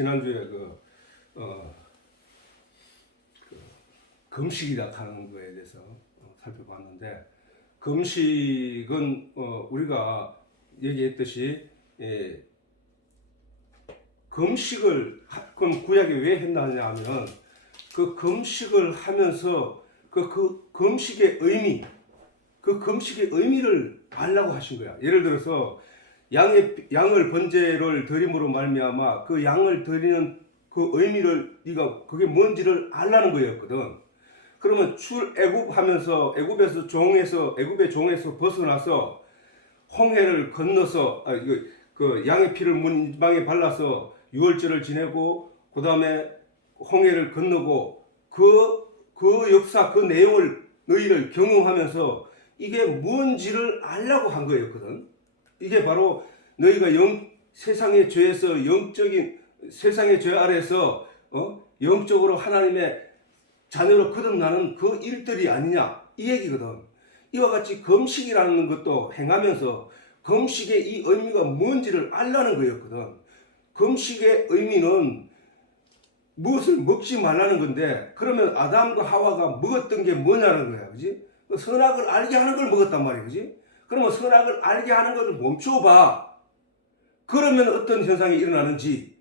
지난주에 어, 그 금식이라 하는 거에 대해서 살펴봤는데, 금식은 우리가 얘기했듯이 금식을 그럼 구약에 왜 했나 하면 그 금식을 하면서 그 금식의 의미, 그 금식의 의미를 알라고 하신 거야. 예를 들어서 양을 번제를 드림으로 말미암아 그 양을 드리는 그 의미를 네가 그게 뭔지를 알라는 거였거든. 그러면 출애굽하면서 애굽의 종에서 벗어나서 홍해를 건너서 그 양의 피를 문방에 발라서 유월절을 지내고 그 다음에 홍해를 건너고 그 역사 그 내용을 너희를 경험하면서 이게 뭔지를 알라고 한 거였거든. 이게 바로 너희가 세상의 죄에서 세상의 죄 아래서 영적으로 하나님의 자녀로 거듭나는 그 일들이 아니냐 이 얘기거든. 이와 같이 금식이라는 것도 행하면서 금식의 이 의미가 뭔지를 알라는 거였거든. 금식의 의미는 무엇을 먹지 말라는 건데, 그러면 아담과 하와가 먹었던 게 뭐냐는 거야, 그지? 선악을 알게 하는 걸 먹었단 말이야, 그지? 그러면 선악을 알게 하는 것을 멈춰봐. 그러면 어떤 현상이 일어나는지.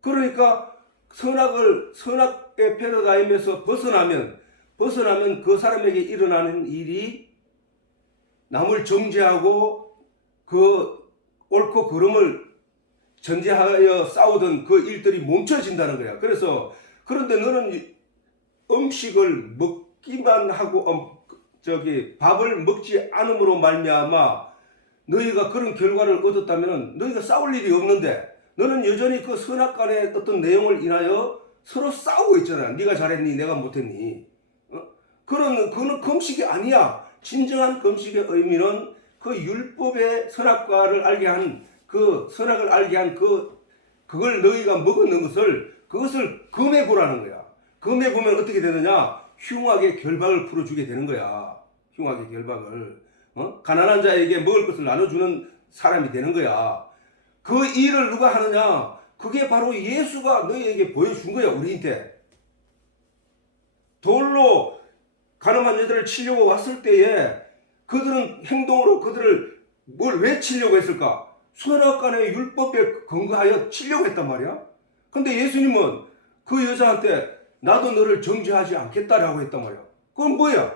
그러니까 선악의 패러다임에서 벗어나면 그 사람에게 일어나는 일이 남을 정죄하고 그 옳고 그름을 전제하여 싸우던 그 일들이 멈춰진다는 거야. 그런데 너는 음식을 먹기만 하고 밥을 먹지 않음으로 말미암아 너희가 그런 결과를 얻었다면 너희가 싸울 일이 없는데, 너는 여전히 그 선악간의 어떤 내용을 인하여 서로 싸우고 있잖아. 네가 잘했니 내가 못했니. 그거는 금식이 아니야. 진정한 금식의 의미는 그 율법의 선악과를 알게 한 그 선악을 알게 한 그걸 너희가 먹는 그것을 금해 보라는 거야. 금해 보면 어떻게 되느냐? 흉악의 결박을 풀어주게 되는 거야. 흉악의 결박을. 가난한 자에게 먹을 것을 나눠주는 사람이 되는 거야. 그 일을 누가 하느냐? 그게 바로 예수가 너희에게 보여준 거야, 우리한테. 돌로 가늠한 여자를 치려고 왔을 때에 그들은 행동으로 그들을 왜 치려고 했을까? 선악간의 율법에 근거하여 치려고 했단 말이야. 근데 예수님은 그 여자한테 나도 너를 정죄하지 않겠다라고 했단 말이야. 그건 뭐야?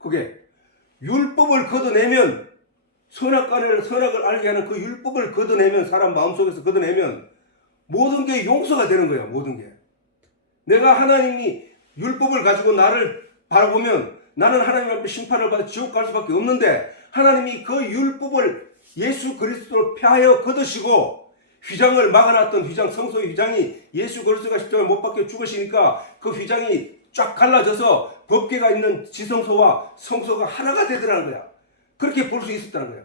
그게 율법을 걷어내면, 선악을 알게 하는 그 율법을 걷어내면, 사람 마음속에서 걷어내면 모든 게 용서가 되는 거야. 모든 게. 내가 하나님이 율법을 가지고 나를 바라보면 나는 하나님 앞에 심판을 받아 지옥 갈 수밖에 없는데, 하나님이 그 율법을 예수 그리스도로 폐하여 거두시고 휘장을 막아놨던 성소의 휘장이 예수 그리스도가 십자가에 못 박혀 죽으시니까 그 휘장이 쫙 갈라져서 법궤가 있는 지성소와 성소가 하나가 되더라는 거야. 그렇게 볼 수 있었다는 거야.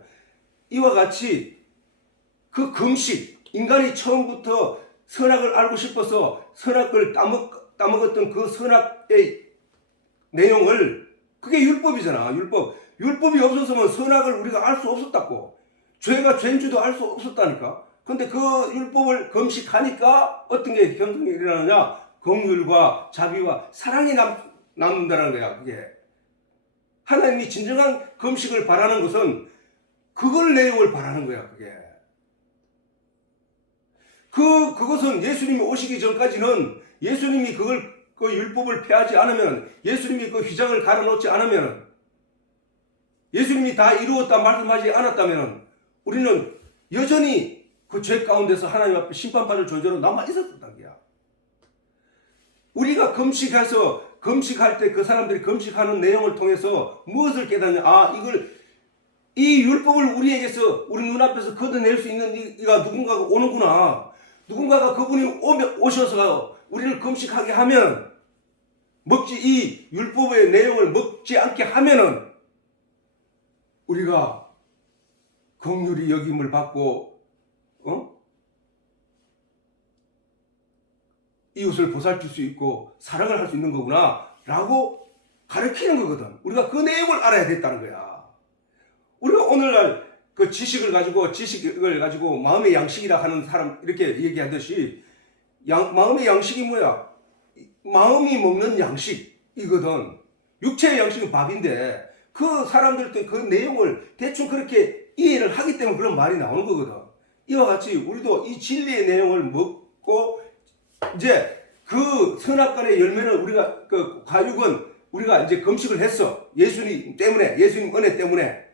이와 같이 그 금식, 인간이 처음부터 선악을 알고 싶어서 선악을 따먹었던 그 선악의 내용을, 그게 율법이잖아. 율법이 없었으면 선악을 우리가 알 수 없었다고. 죄가 죄인지도 알 수 없었다니까. 근데 그 율법을 금식하니까 어떤 게 현상이 일어나느냐? 긍휼과 자비와 사랑이 남는다는 거야. 그게 하나님이 진정한 금식을 바라는 것은 그걸 내용을 바라는 거야. 그게 그것은 예수님이 오시기 전까지는, 예수님이 그 율법을 폐하지 않으면, 예수님이 그 휘장을 갈아놓지 않으면, 예수님이 다 이루었다 말씀하지 않았다면 우리는 여전히 그 죄 가운데서 하나님 앞에 심판받을 존재로 남아 있었단 거야. 우리가 금식할 때 그 사람들이 금식하는 내용을 통해서 무엇을 깨닫냐? 이 율법을 우리에게서, 우리 눈앞에서 걷어낼 수 있는 이가 누군가가 오는구나. 누군가가 그분이 오셔서 우리를 금식하게 하면, 이 율법의 내용을 먹지 않게 하면은 우리가 긍휼히 여김을 받고 이웃을 보살필 수 있고 사랑을 할 수 있는 거구나 라고 가르치는 거거든. 우리가 그 내용을 알아야 됐다는 거야. 우리가 오늘날 그 지식을 가지고 마음의 양식이라 하는 사람 이렇게 얘기하듯이 마음의 양식이 뭐야? 마음이 먹는 양식이거든. 육체의 양식은 밥인데 그 사람들도 그 내용을 대충 그렇게 이해를 하기 때문에 그런 말이 나오는 거거든. 이와 같이 우리도 이 진리의 내용을 먹고 이제 그 선악과의 열매는 우리가 그 과육은 우리가 이제 금식을 했어. 예수님 때문에, 예수님 은혜 때문에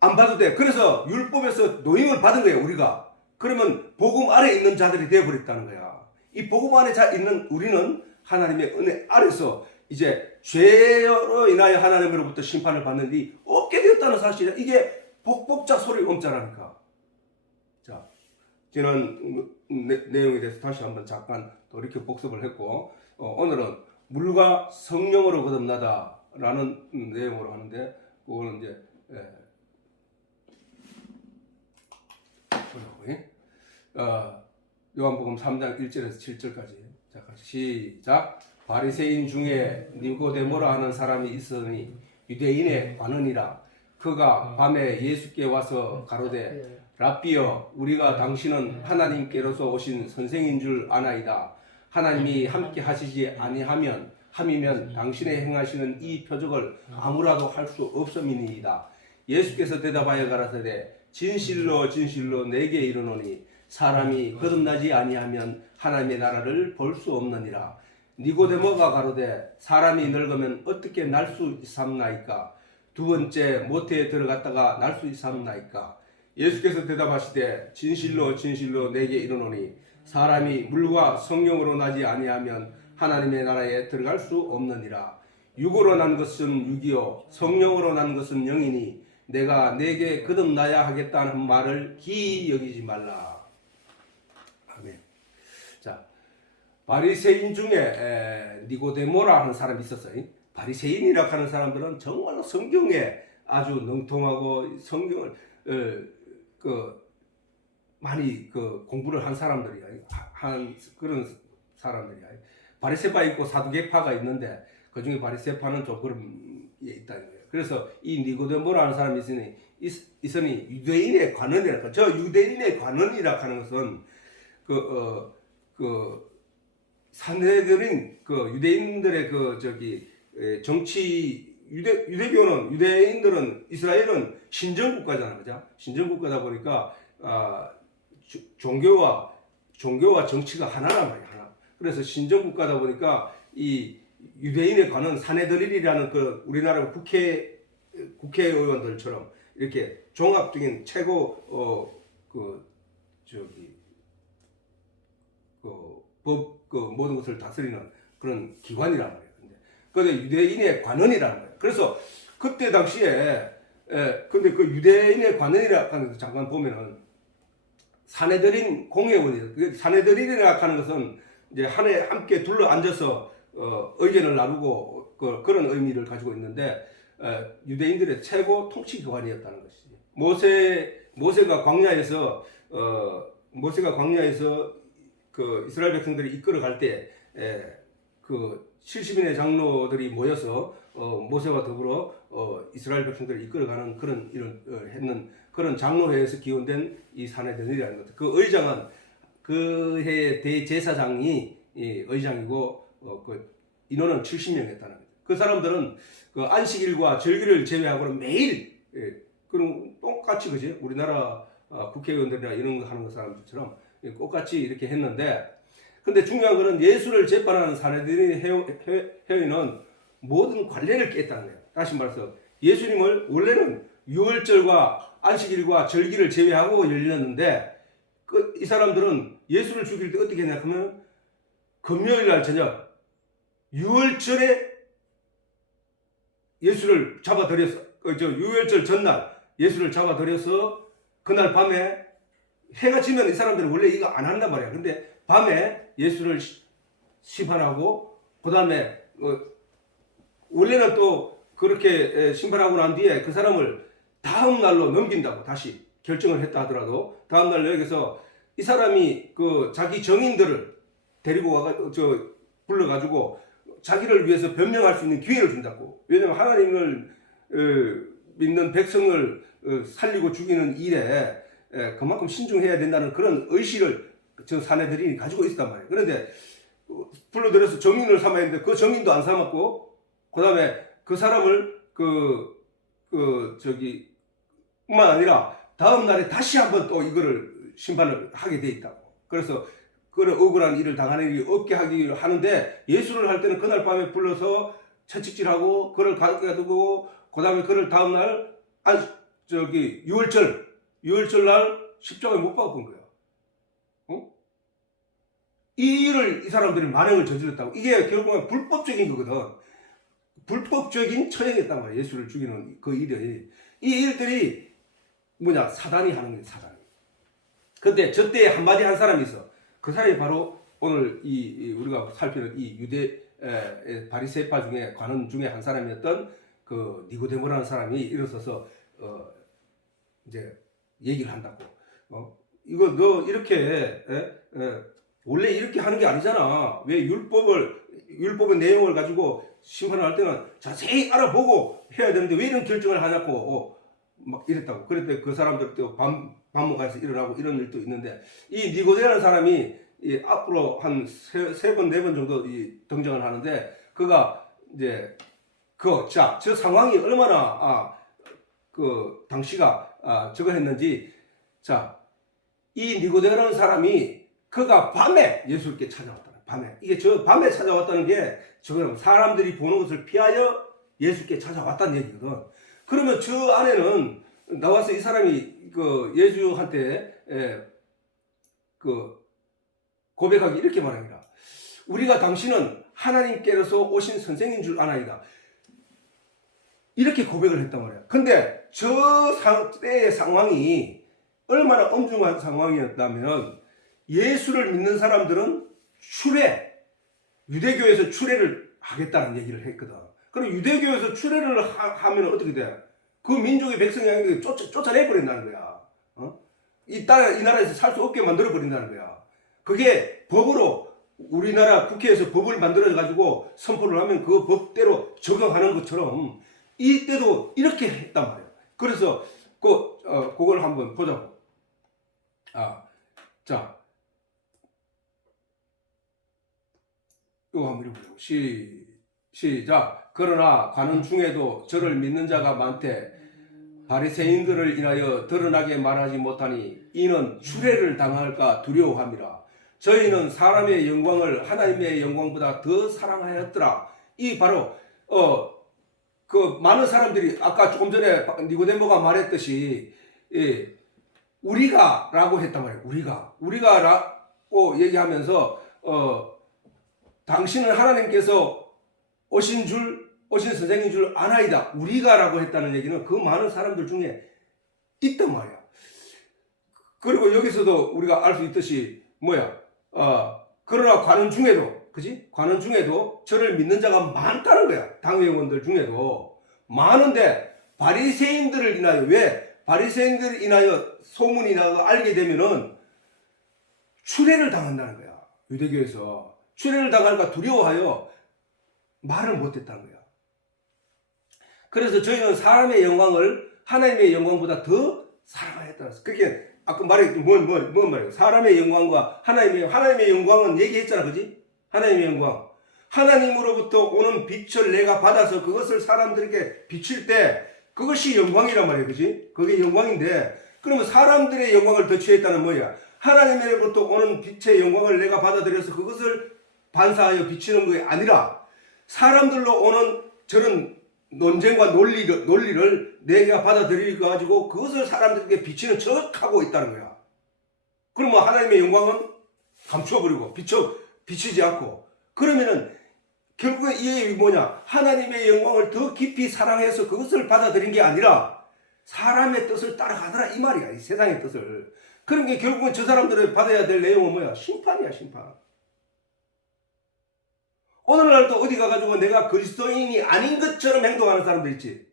안 봐도 돼. 그래서 율법에서 노임을 받은 거예요, 우리가. 그러면 복음 아래 있는 자들이 되어버렸다는 거야. 이 복음 안에 있는 우리는 하나님의 은혜 아래서 이제 죄로 인하여 하나님으로부터 심판을 받는 일이 없게 되었다는 사실이야. 이게 복복자 소리 엄자라니까. 자, 지난 내용에 대해서 다시 한번 잠깐 돌이켜 복습을 했고, 오늘은 물과 성령으로 거듭나다라는 내용으로 하는데, 그거는 이제 요한복음 3장 1절에서 7절까지. 자, 같이 시작. 바리새인 중에 니고데모라 하는 사람이 있으니 유대인의 관원이라. 그가 밤에 예수께 와서 가로되 랍비여, 우리가 당신은 하나님께로서 오신 선생인 줄 아나이다. 하나님이 함께 하시지 함이면 당신의 행하시는 이 표적을 아무라도 할 수 없음이니이다. 예수께서 대답하여 가라사대 진실로 진실로 내게 이르노니 사람이 거듭나지 아니하면 하나님의 나라를 볼 수 없느니라. 니고데모가 가로되 사람이 늙으면 어떻게 날 수 있삼나이까? 두 번째 모태에 들어갔다가 날 수 있삼나이까? 예수께서 대답하시되 진실로 진실로 내게 이르노니 사람이 물과 성령으로 나지 아니하면 하나님의 나라에 들어갈 수 없느니라. 육으로 난 것은 육이요 성령으로 난 것은 영이니 내가 내게 거듭나야 하겠다는 말을 기이 여기지 말라. 아멘. 자, 바리새인 중에 니고데모라 하는 사람이 있었어요. 바리새인이라고 하는 사람들은 정말로 성경에 아주 능통하고 성경을 많이 공부를 한 사람들이야. 한 그런 사람들이야. 바리새파 있고 사두개파가 있는데 그 중에 바리새파는 좀 그런 게 있다는 거예요. 그래서 이 니고데모라는 사람이 있으니 유대인의 관원이라. 저 유대인의 관원이라 하는 것은 산헤드린 유대인들의 정치 유대교는 유대인들은 이스라엘은 신정국가잖아, 그죠? 신정국가다 보니까 종교와 정치가 하나란 말이야, 하나. 그래서 신정국가다 보니까 이 유대인의 관은 산헤드린이라는 우리나라 국회의원들처럼 이렇게 종합적인 최고 모든 것을 다스리는 그런 기관이란 말이에요. 근데 유대인의 관원이라는 거예요. 그래서 그때 당시에 근데 그 유대인의 관원이라고 하는 것을 잠깐 보면은 산헤드린 공회원이에요. 산헤드린이라고 하는 것은 이제 함께 둘러 앉아서 의견을 나누고 그런 의미를 가지고 있는데 유대인들의 최고 통치기관이었다는 것이지. 모세가 광야에서 그 이스라엘 백성들이 이끌어갈 때 그 70인의 장로들이 모여서 모세와 더불어 이스라엘 백성들을 이끌어가는 했는 그런 장로회에서 기원된 이 산헤드린이라는 것. 그 의장은 그 해의 대제사장이 의장이고 그 인원은 70명이었다는 거죠. 그 사람들은 그 안식일과 절기를 제외하고는 매일 그럼 똑같이 그지 우리나라 국회의원들이나 이런 거 하는 사람들처럼 똑같이 이렇게 했는데, 근데 중요한 거는 예수를 재판하는 산헤드린 회의는 모든 관례를 깼다는 거예요. 다시 말해서 예수님을 원래는 유월절과 안식일과 절기를 제외하고 열렸는데 이 사람들은 예수를 죽일 때 어떻게 했냐 하면 금요일 날 저녁 유월절에 예수를 잡아들여서 유월절 전날 예수를 잡아들여서 그날 밤에 해가 지면 이 사람들은 원래 이거 안 한단 말이야. 근데 밤에 예수를 심판하고 그 다음에 원래는 또 그렇게 심판하고 난 뒤에 그 사람을 다음 날로 넘긴다고 다시 결정을 했다 하더라도 다음 날 여기서 이 사람이 자기 정인들을 데리고 불러가지고 자기를 위해서 변명할 수 있는 기회를 준다고. 왜냐면 하나님을 믿는 백성을 살리고 죽이는 일에 그만큼 신중해야 된다는 그런 의식을 저 사내들이 가지고 있었단 말이에요. 그런데 불러들여서 정인을 삼아야 했는데 그 정인도 안 삼았고, 그 다음에 그 사람을 뿐만 아니라 다음 날에 다시 한번 또 이거를 심판을 하게 돼 있다고. 그래서 그런 억울한 일을 당하는 일이 없게 하기를 하는데, 예수를 할 때는 그날 밤에 불러서 채찍질하고 그를 가두고, 그 다음에 그를 다음 날 유월절 날 십자가에 못 박은 거야. 이 일을 이 사람들이 만행을 저질렀다고. 이게 결국은 불법적인 거거든. 불법적인 처형이었단 말이야. 예수를 죽이는 그 일이. 이 일들이 사단이 하는 거예요. 사단이. 근데 저때 한마디 한 사람이 있어. 그 사람이 바로 오늘 우리가 살피는 이 유대 바리새파 중에 관원 중에 한 사람이었던 그 니고데모라는 사람이 일어서서 이제 얘기를 한다고. 이거 너 이렇게 원래 이렇게 하는 게 아니잖아. 왜 율법의 내용을 가지고 심판을 할 때는 자세히 알아보고 해야 되는데 왜 이런 결정을 하냐고 막 이랬다고. 그랬더니 그 사람들 또 반목에서 일어나고 이런 일도 있는데, 이 니고데라는 사람이 앞으로 한 세 번, 네 번 정도 등장을 하는데, 그가 이제 저 상황이 얼마나 당시가 저거 했는지, 이 니고데라는 사람이 그가 밤에 예수께 찾아왔다. 밤에. 이게 밤에 찾아왔다는 게 저거는 사람들이 보는 것을 피하여 예수께 찾아왔다는 얘기거든. 그러면 저 안에는 나와서 이 사람이 예수한테 고백하기 이렇게 말합니다. 우리가 당신은 하나님께로서 오신 선생인 줄 아나이다. 이렇게 고백을 했단 말이야. 근데 때의 상황이 얼마나 엄중한 상황이었다면, 예수를 믿는 사람들은 유대교에서 추례를 하겠다는 얘기를 했거든. 그럼 유대교에서 추례를 하면 어떻게 돼? 그 민족의 백성이 쫓아내버린다는 거야. 이 나라에서 살 수 없게 만들어버린다는 거야. 그게 법으로 우리나라 국회에서 법을 만들어가지고 선포를 하면 그 법대로 적용하는 것처럼 이때도 이렇게 했단 말이야. 그래서 그걸 한번 보자고. 이거 한번 읽어보자고. 시작. 그러나 가는 중에도 저를 믿는 자가 많되 바리새인들을 인하여 드러나게 말하지 못하니 이는 추례를 당할까 두려워함이라. 저희는 사람의 영광을 하나님의 영광보다 더 사랑하였더라. 이 바로 많은 사람들이 아까 조금 전에 니고데모가 말했듯이 우리가라고 했단 말이에요. 우리가라고 얘기하면서 당신은 하나님께서 오신 선생인 줄 아나이다. 우리가라고 했다는 얘기는 그 많은 사람들 중에 있단 말이야. 그리고 여기서도 우리가 알 수 있듯이 그러나 관원 중에도 저를 믿는 자가 많다는 거야. 당회의원들 중에도 많은데, 바리새인들을 인하여, 왜 바리새인들을 인하여 소문이 나고 알게 되면은 추례를 당한다는 거야. 유대교에서 추례를 당할까 두려워하여 말을 못했다는 거야. 그래서 저희는 사람의 영광을 하나님의 영광보다 더 사랑하였다. 그렇게 아까 말했지. 뭔 말이에요? 사람의 영광과 하나님의 영광은 얘기했잖아, 그지? 하나님의 영광. 하나님으로부터 오는 빛을 내가 받아서 그것을 사람들에게 비칠 때 그것이 영광이란 말이에요, 그지? 그게 영광인데, 그러면 사람들의 영광을 더 취했다는 뭐야? 하나님으로부터 오는 빛의 영광을 내가 받아들여서 그것을 반사하여 비치는 것이 아니라 사람들로 오는 저런 논쟁과 논리를 내가 받아들여가지고 그것을 사람들에게 비치는 척하고 있다는 거야. 그러면 하나님의 영광은 감추어버리고 비치지 않고, 그러면은 결국에 이게 뭐냐? 하나님의 영광을 더 깊이 사랑해서 그것을 받아들인 게 아니라 사람의 뜻을 따라가더라 이 말이야. 이 세상의 뜻을. 그런 게 결국은 저 사람들이 받아야 될 내용은 뭐야? 심판이야, 심판. 오늘날 또 어디 가가지고 내가 그리스도인이 아닌 것처럼 행동하는 사람들 있지.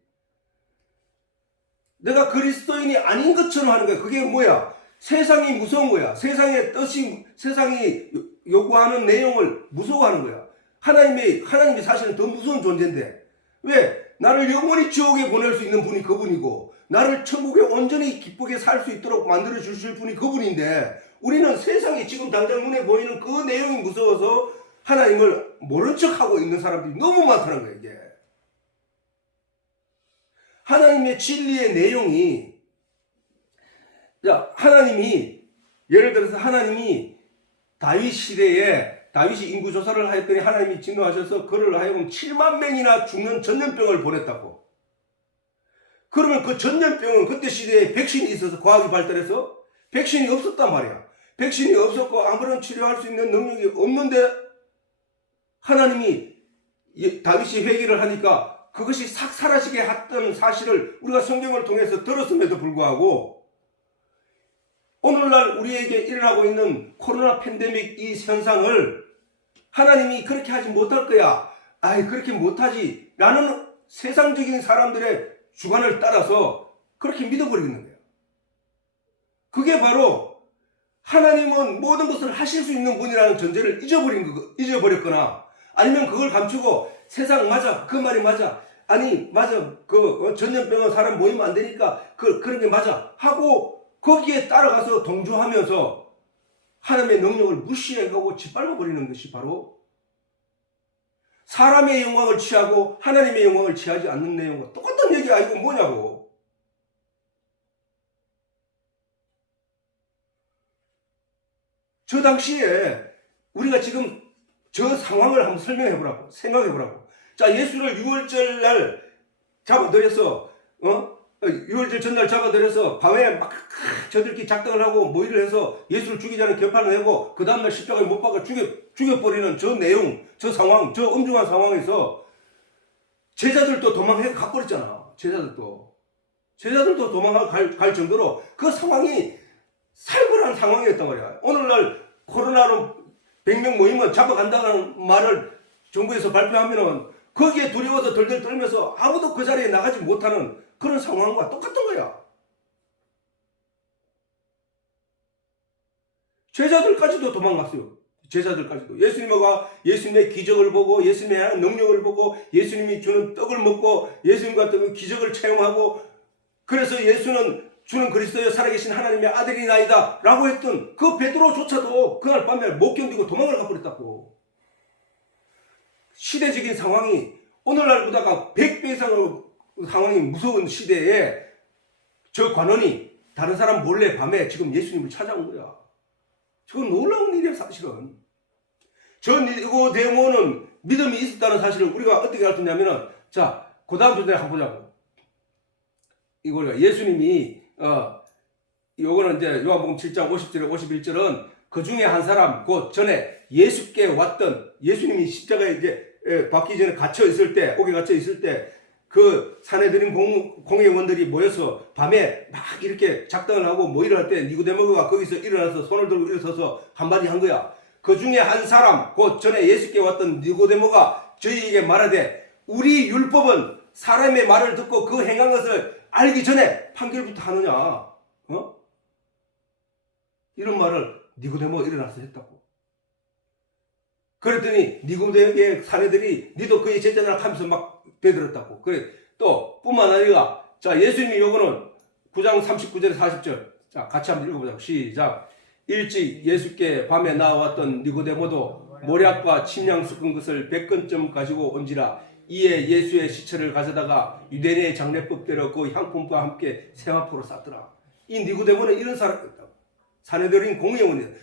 내가 그리스도인이 아닌 것처럼 하는 거야. 그게 뭐야? 세상이 무서운 거야. 세상이 요구하는 내용을 무서워하는 거야. 하나님이 사실은 더 무서운 존재인데, 왜? 나를 영원히 지옥에 보낼 수 있는 분이 그분이고, 나를 천국에 온전히 기쁘게 살 수 있도록 만들어 주실 분이 그분인데, 우리는 세상이 지금 당장 눈에 보이는 그 내용이 무서워서 하나님을 모른 척하고 있는 사람들이 너무 많다는 거예요. 이게 하나님의 진리의 내용이, 자, 하나님이 예를 들어서 하나님이 다윗 시대에 다윗이 인구조사를 하였더니 하나님이 진노하셔서 그를 하여금 7만 명이나 죽는 전염병을 보냈다고. 그러면 그 전염병은 그때 시대에 백신이 있어서 과학이 발달해서 백신이 없었단 말이야. 백신이 없었고 아무런 치료할 수 있는 능력이 없는데 하나님이 다윗이 회개를 하니까 그것이 싹 사라지게 했던 사실을 우리가 성경을 통해서 들었음에도 불구하고 오늘날 우리에게 일어나고 있는 코로나 팬데믹 이 현상을 하나님이 그렇게 하지 못할 거야. 아이, 그렇게 못하지. 라는 세상적인 사람들의 주관을 따라서 그렇게 믿어버리는 거예요. 그게 바로 하나님은 모든 것을 하실 수 있는 분이라는 전제를 잊어버렸거나 아니면 그걸 감추고 세상 맞아. 그 말이 맞아. 아니, 맞아. 전염병은 사람 모이면 안 되니까 그런 게 맞아. 하고 거기에 따라가서 동조하면서 하나님의 능력을 무시하고 짓밟아 버리는 것이 바로 사람의 영광을 취하고 하나님의 영광을 취하지 않는 내용과 똑같은 얘기야. 이거 뭐냐고. 저 당시에 우리가 지금 저 상황을 한번 설명해 보라고, 생각해 보라고. 자, 예수를 6월절 날 잡아들여서 6월절 전날 잡아들여서 밤에 막 저들끼리 작당을 하고 모의를 해서 예수를 죽이자는 결판을 내고 그 다음날 십자가에 못 박아 죽여버리는 저 내용, 저 상황, 저 엄중한 상황에서 제자들도 도망해 가버렸잖아. 제자들도 도망갈 정도로 그 상황이 살벌한 상황이었단 말이야. 오늘날 코로나로 100명 모이면 잡아간다는 말을 정부에서 발표하면은 거기에 두려워서 덜덜 떨면서 아무도 그 자리에 나가지 못하는 그런 상황과 똑같은 거야. 제자들까지도 도망갔어요. 제자들까지도. 예수님의 기적을 보고 예수님의 능력을 보고 예수님이 주는 떡을 먹고 예수님과 그 기적을 체험하고 그래서 예수는 주는 그리스도여 살아계신 하나님의 아들이나이다 라고 했던 그 베드로조차도 그날 밤에 못 견디고 도망을 가버렸다고. 시대적인 상황이 오늘날보다가 100배 이상의 상황이 무서운 시대에 저 관원이 다른 사람 몰래 밤에 지금 예수님을 찾아온 거야. 저건 놀라운 일이야. 사실은 저 니고데모는 믿음이 있었다는 사실을 우리가 어떻게 알 수 있냐면은, 자, 그 다음 주에 한번 보자고. 이거 예수님이 요거는 이제 요한복음 7장 50절에 51절은 그 중에 한 사람, 그 전에 예수께 왔던, 예수님이 십자가에 이제 받기 전에 갇혀 있을 때, 옥에 갇혀 있을 때 그 사내들인 공회원들이 모여서 밤에 막 이렇게 작당을 하고 모의를 할 때 니고데모가 거기서 일어나서 손을 들고 일어서서 한마디 한 거야. 그 중에 한 사람, 그 전에 예수께 왔던 니고데모가 저희에게 말하되 우리 율법은 사람의 말을 듣고 그 행한 것을 알기 전에 판결부터 하느냐. 이런 말을 니고데모가 일어나서 했다고. 그랬더니 니고데모의 사내들이 니도 그의 제자냐 하면서 막 되들었다고. 그래, 또 뿐만 아니라, 자, 예수님이 요거는 9장 39절에 40절. 자, 같이 한번 읽어보자고. 시작. 일찍 예수께 밤에 나왔던 니고데모도 모략과 침향 섞은 것을 100건쯤 가지고 온지라. 이에 예수의 시체를 가져다가 유대인의 장례법대로 그 향품과 함께 세마포로 쌌더라. 이 니고데모는 이런 사람이었다고. 사내들인 공회원이었다.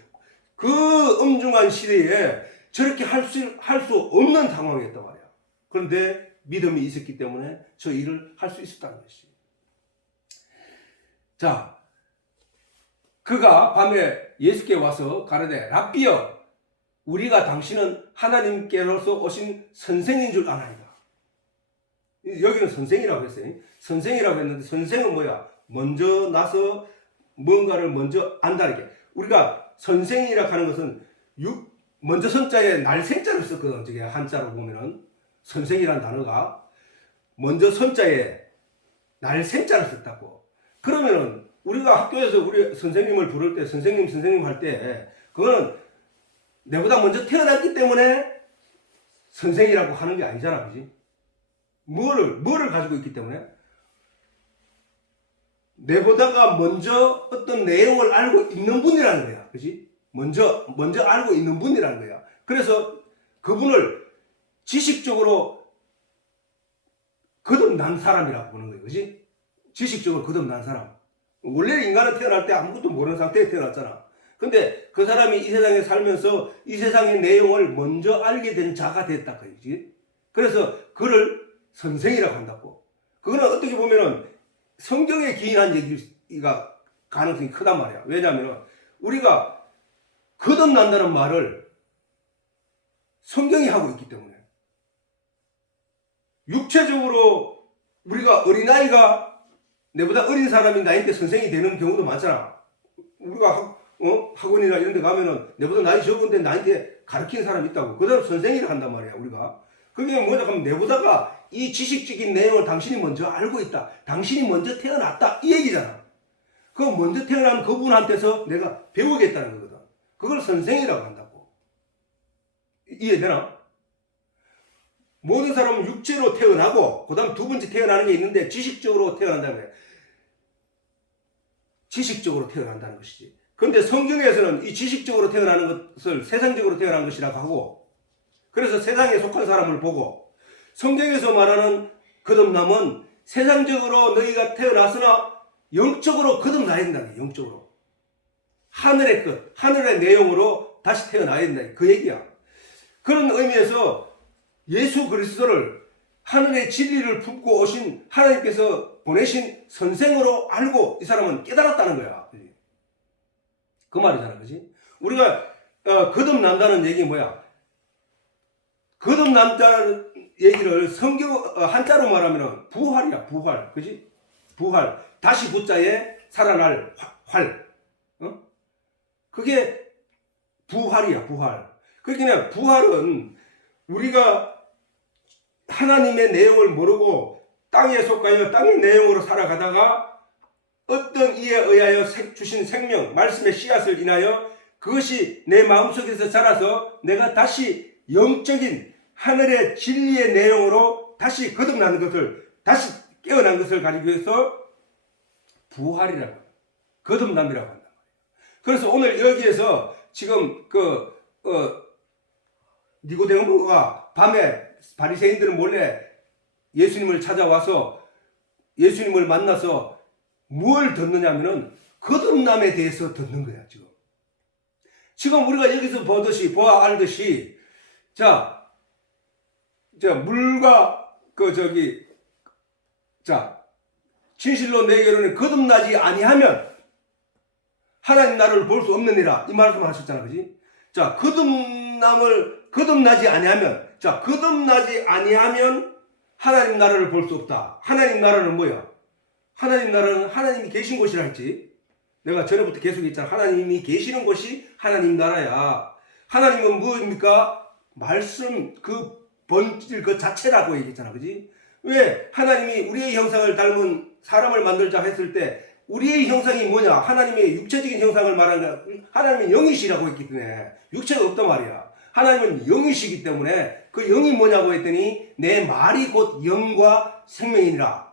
그 엄중한 시대에 저렇게 할 수 없는 상황이었단 말이야. 그런데 믿음이 있었기 때문에 저 일을 할 수 있었다는 것이. 자, 그가 밤에 예수께 와서 가르되 랍비여, 우리가 당신은 하나님께로서 오신 선생인 줄 아나이다. 여기는 선생이라고 했어요. 선생이라고 했는데 선생은 뭐야? 먼저 나서 뭔가를 먼저 안다는 게. 우리가 선생이라고 하는 것은 먼저 선자에 날생자를 썼거든. 저게 한자로 보면은 선생이라는 단어가 먼저 선자에 날생자를 썼다고. 그러면은 우리가 학교에서 우리 선생님을 부를 때 선생님 할 때 그거는 내보다 먼저 태어났기 때문에 선생이라고 하는 게 아니잖아. 그지? 뭐를 가지고 있기 때문에? 내보다가 먼저 어떤 내용을 알고 있는 분이라는 거야. 그지? 먼저 알고 있는 분이라는 거야. 그래서 그분을 지식적으로 거듭난 사람이라고 보는 거예요. 그지? 지식적으로 거듭난 사람. 원래 인간은 태어날 때 아무것도 모르는 상태에 태어났잖아. 근데 그 사람이 이 세상에 살면서 이 세상의 내용을 먼저 알게 된 자가 됐다. 그지? 그래서 그를 선생이라고 한다고. 그거는 어떻게 보면은 성경에 기인한 얘기가 가능성이 크단 말이야. 왜냐하면 우리가 거듭난다는 말을 성경이 하고 있기 때문에. 육체적으로 우리가 어린아이가 내보다 어린 사람이 나한테 선생이 되는 경우도 많잖아. 우리가 학원이나 이런 데 가면은 내보다 나이 적은데 나한테 가르치는 사람이 있다고. 그 사람 선생이라 한단 말이야, 우리가. 그게 뭐냐 하면 내보다가 이 지식적인 내용을 당신이 먼저 알고 있다. 당신이 먼저 태어났다. 이 얘기잖아. 그 먼저 태어난 그분한테서 내가 배우겠다는 거거든. 그걸 선생이라고 한다고. 이해되나? 모든 사람은 육체로 태어나고 그 다음 두 번째 태어나는 게 있는데 지식적으로 태어난다는 거야. 지식적으로 태어난다는 것이지. 그런데 성경에서는 이 지식적으로 태어나는 것을 세상적으로 태어난 것이라고 하고, 그래서 세상에 속한 사람을 보고, 성경에서 말하는 거듭남은 세상적으로 너희가 태어났으나 영적으로 거듭나야 된다. 영적으로. 하늘의 것, 하늘의 내용으로 다시 태어나야 된다. 그 얘기야. 그런 의미에서 예수 그리스도를 하늘의 진리를 품고 오신 하나님께서 보내신 선생으로 알고 이 사람은 깨달았다는 거야. 그 말이잖아. 그지? 우리가 거듭난다는 얘기 뭐야? 거듭난다는 얘기를 성경 한자로 말하면 부활이야. 부활. 그지? 부활. 다시 부자에 살아날 활. 그게 부활이야. 부활. 그러니까 부활은 우리가 하나님의 내용을 모르고 땅에 속하여 땅의 내용으로 살아가다가 어떤 이에 의하여 주신 생명, 말씀의 씨앗을 인하여 그것이 내 마음속에서 자라서 내가 다시 영적인 하늘의 진리의 내용으로 다시 거듭나는 것을, 다시 깨어난 것을 가지고 해서 부활이라고 합니다. 거듭남이라고 한다. 그래서 오늘 여기에서 지금 니고데모가 밤에 바리새인들은 몰래 예수님을 찾아와서 예수님을 만나서 뭘 듣느냐면은 거듭남에 대해서 듣는 거야. 지금 우리가 여기서 알듯이 물과 진실로 내게로는 거듭나지 아니하면 하나님 나라를 볼 수 없느니라 이 말씀을 하셨잖아. 그지? 거듭나지 아니하면 하나님 나라를 볼 수 없다. 하나님 나라는 뭐야? 하나님 나라는 하나님이 계신 곳이라 했지. 내가 전에부터 계속 했잖아. 하나님이 계시는 곳이 하나님 나라야. 하나님은 무엇입니까? 말씀 그 본질 그 자체라고 얘기했잖아. 그지? 왜? 하나님이 우리의 형상을 닮은 사람을 만들자 했을 때 우리의 형상이 뭐냐? 하나님의 육체적인 형상을 말하는 거야. 하나님은 영이시라고 했기 때문에 육체가 없단 말이야. 하나님은 영이시기 때문에 그 영이 뭐냐고 했더니 내 말이 곧 영과 생명이니라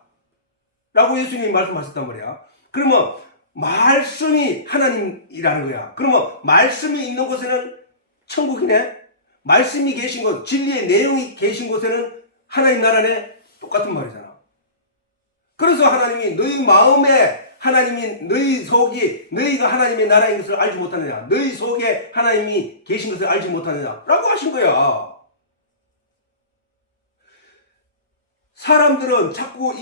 라고 예수님이 말씀하셨단 말이야. 그러면 말씀이 하나님이라는 거야. 그러면 말씀이 있는 곳에는 천국이네. 말씀이 계신 곳, 진리의 내용이 계신 곳에는 하나님 나라네. 똑같은 말이잖아. 그래서 하나님이 너희 마음에 하나님이 너희 속이 너희가 하나님의 나라인 것을 알지 못하느냐, 너희 속에 하나님이 계신 것을 알지 못하느냐 라고 하신 거야. 사람들은 자꾸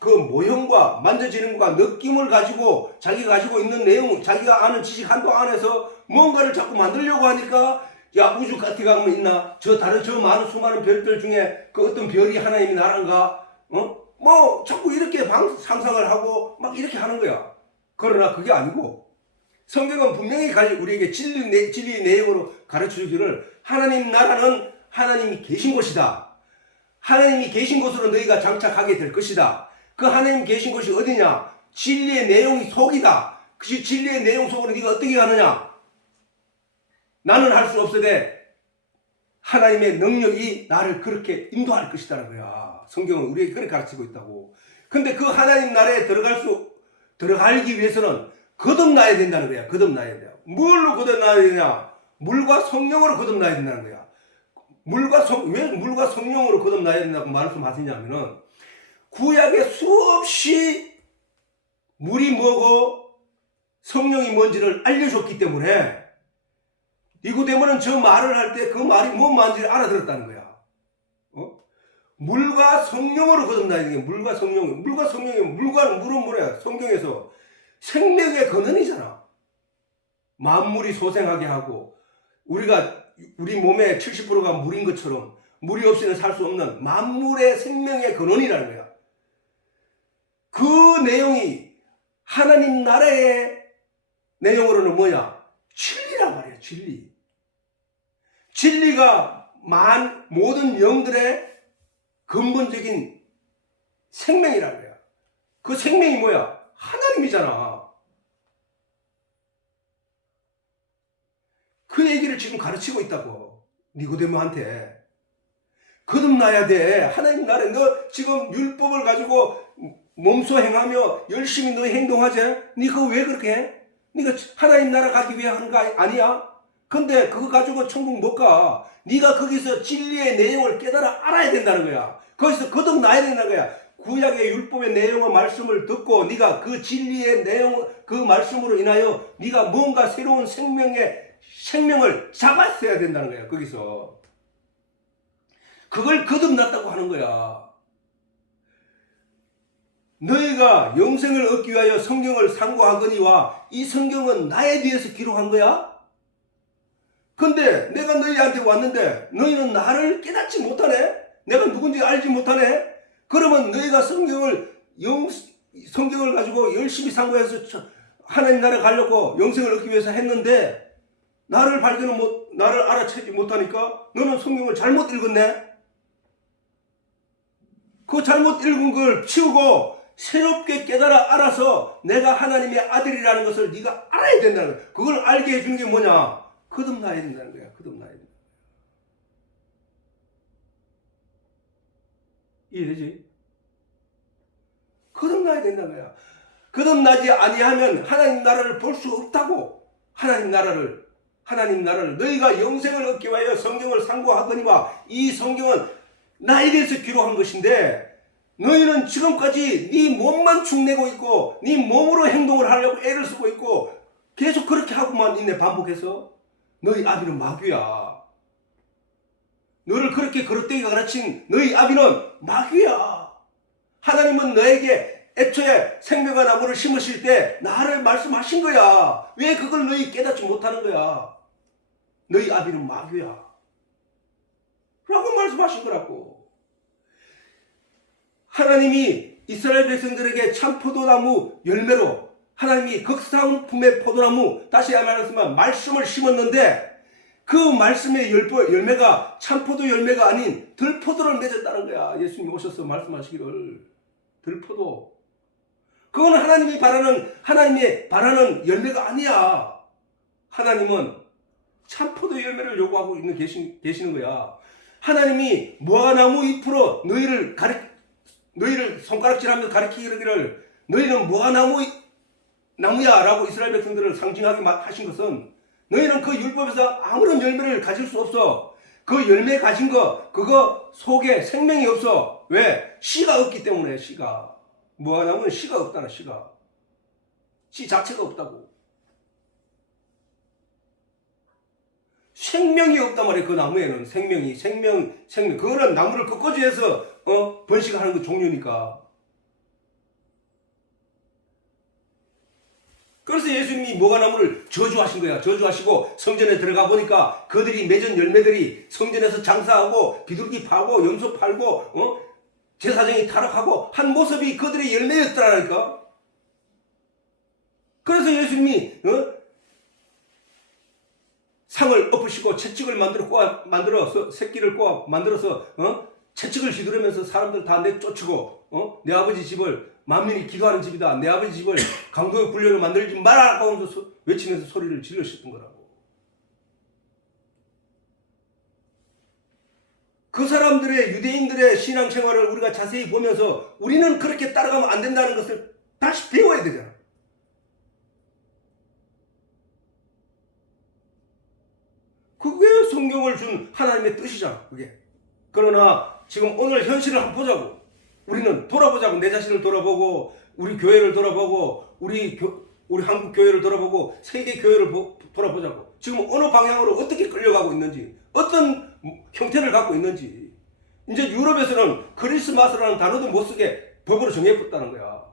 그 모형과 만져지는 것과 느낌을 가지고 자기가 가지고 있는 내용, 자기가 아는 지식 한도 안에서 뭔가를 자꾸 만들려고 하니까 야, 우주 같은 거 가면 있나? 저 많은 수많은 별들 중에 그 어떤 별이 하나님의 나라인가? 자꾸 이렇게 상상을 하고 막 이렇게 하는 거야. 그러나 그게 아니고 성경은 분명히 우리에게 진리의 내용으로 가르쳐 주기를 하나님 나라는 하나님이 계신 곳이다. 하나님이 계신 곳으로 너희가 장착하게 될 것이다. 그 하나님 계신 곳이 어디냐? 진리의 내용이 속이다. 그 진리의 내용 속으로 네가 어떻게 가느냐? 나는 할 수 없으되 하나님의 능력이 나를 그렇게 인도할 것이다는 거야. 성경은 우리에게 그렇게 가르치고 있다고. 근데 그 하나님 나라에 들어갈 들어가기 위해서는 거듭나야 된다는 거야. 거듭나야 돼요. 뭘로 거듭나야 되냐? 물과 성령으로 거듭나야 된다는 거야. 왜 물과 성령으로 거듭나야 된다고 말씀하시냐면은 구약에 수없이 물이 뭐고 성령이 뭔지를 알려줬기 때문에 니고데모는 저 말을 할 때 그 말이 뭔 말인지를 알아들었다는 거야. 물과 성령으로 거듭나야 되는 게 물과 성령. 물과 성령이 물과 물은 뭐야? 성경에서 생명의 근원이잖아. 만물이 소생하게 하고 우리 몸의 70%가 물인 것처럼 물이 없이는 살 수 없는 만물의 생명의 근원이라는 거야. 그 내용이 하나님 나라의 내용으로는 뭐냐? 진리란 말이야. 진리. 진리가 모든 영들의 근본적인 생명이라는 거야. 그 생명이 뭐야? 하나님이잖아. 그 얘기를 지금 가르치고 있다고. 니고데모한테. 거듭나야 돼. 하나님 나라에 너 지금 율법을 가지고 몸소 행하며 열심히 너 행동하지? 니 그거 왜 그렇게 해? 니가 하나님 나라 가기 위해 하는 거 아니야? 근데 그거 가지고 천국 못 가. 네가 거기서 진리의 내용을 깨달아 알아야 된다는 거야. 거기서 거듭나야 된다는 거야. 구약의 율법의 내용의 말씀을 듣고 네가 그 진리의 내용 그 말씀으로 인하여 네가 뭔가 새로운 생명을 잡았어야 된다는 거야. 거기서 그걸 거듭났다고 하는 거야. 너희가 영생을 얻기 위하여 성경을 상고하거니와 이 성경은 나에 대해서 기록한 거야. 근데 내가 너희한테 왔는데 너희는 나를 깨닫지 못하네? 내가 누군지 알지 못하네? 그러면 너희가 성경을 가지고 열심히 상고해서 하나님 나라 가려고 영생을 얻기 위해서 했는데 나를 알아채지 못하니까 너는 성경을 잘못 읽었네? 그 잘못 읽은 걸 치우고 새롭게 깨달아 알아서 내가 하나님의 아들이라는 것을 네가 알아야 된다는 거야. 그걸 알게 해주는 게 뭐냐? 거듭나야 된다는 거야. 거듭나야 된다. 이해되지? 거듭나야 된다는 거야. 거듭나지 아니하면 하나님 나라를 볼 수 없다고. 하나님 나라를 너희가 영생을 얻기 위하여 성경을 상고하거니와 이 성경은 나에 대해서 기록한 것인데 너희는 지금까지 네 몸만 축내고 있고 네 몸으로 행동을 하려고 애를 쓰고 있고 계속 그렇게 하고만 있네. 반복해서. 너희 아비는 마귀야. 너를 그렇게 거릇되게 가르친 너희 아비는 마귀야. 하나님은 너에게 애초에 생명의 나무를 심으실 때 나를 말씀하신 거야. 왜 그걸 너희 깨닫지 못하는 거야? 너희 아비는 마귀야. 라고 말씀하신 거라고. 하나님이 이스라엘 백성들에게 참 포도나무 열매로 하나님이 극상품의 포도나무 다시 말하면 말씀을 심었는데 그 말씀의 열매가 참포도 열매가 아닌 들포도를 맺었다는 거야. 예수님이 오셔서 말씀하시기를 들포도. 그건 하나님이 바라는 열매가 아니야. 하나님은 참포도 열매를 요구하고 계시는 거야. 하나님이 무화과나무 잎으로 너희를 손가락질하면서 가리키기를 너희는 무화과나무야 라고 이스라엘 백성들을 상징하게 하신 것은 너희는 그 율법에서 아무런 열매를 가질 수 없어. 그 열매 가진 그거 속에 생명이 없어. 왜? 씨가 없기 때문에. 씨가. 무화과나무는 씨가 없다나. 씨가. 씨 자체가 없다고. 생명이 없단 말이야. 그 나무에는 생명. 그거는 나무를 꺾어지해서 번식하는 그 종류니까. 그래서 예수님이 무화과나무를 저주하신 거야. 저주하시고 성전에 들어가 보니까 그들이 맺은 열매들이 성전에서 장사하고 비둘기 파고 염소 팔고 제사장이 타락하고 한 모습이 그들의 열매였더라니까. 그래서 예수님이 상을 엎으시고 채찍을 만들어서 새끼를 꼬아 만들어서 채찍을 휘두르면서 사람들 다 내쫓고 내 아버지 집을 만민이 기도하는 집이다. 내 아버지 집을 강도의 굴려로 만들지 마라 하면서 외치면서 소리를 지르셨던 거라고. 그 사람들의 유대인들의 신앙생활을 우리가 자세히 보면서 우리는 그렇게 따라가면 안 된다는 것을 다시 배워야 되잖아. 그게 성경을 준 하나님의 뜻이잖아, 그게. 그러나 지금 오늘 현실을 한번 보자고. 우리는 돌아보자고. 내 자신을 돌아보고, 우리 교회를 돌아보고, 우리 한국 교회를 돌아보고, 세계 교회를 돌아보자고. 지금 어느 방향으로 어떻게 끌려가고 있는지, 어떤 형태를 갖고 있는지. 이제 유럽에서는 크리스마스라는 단어도 못 쓰게 법으로 정해봤다는 거야.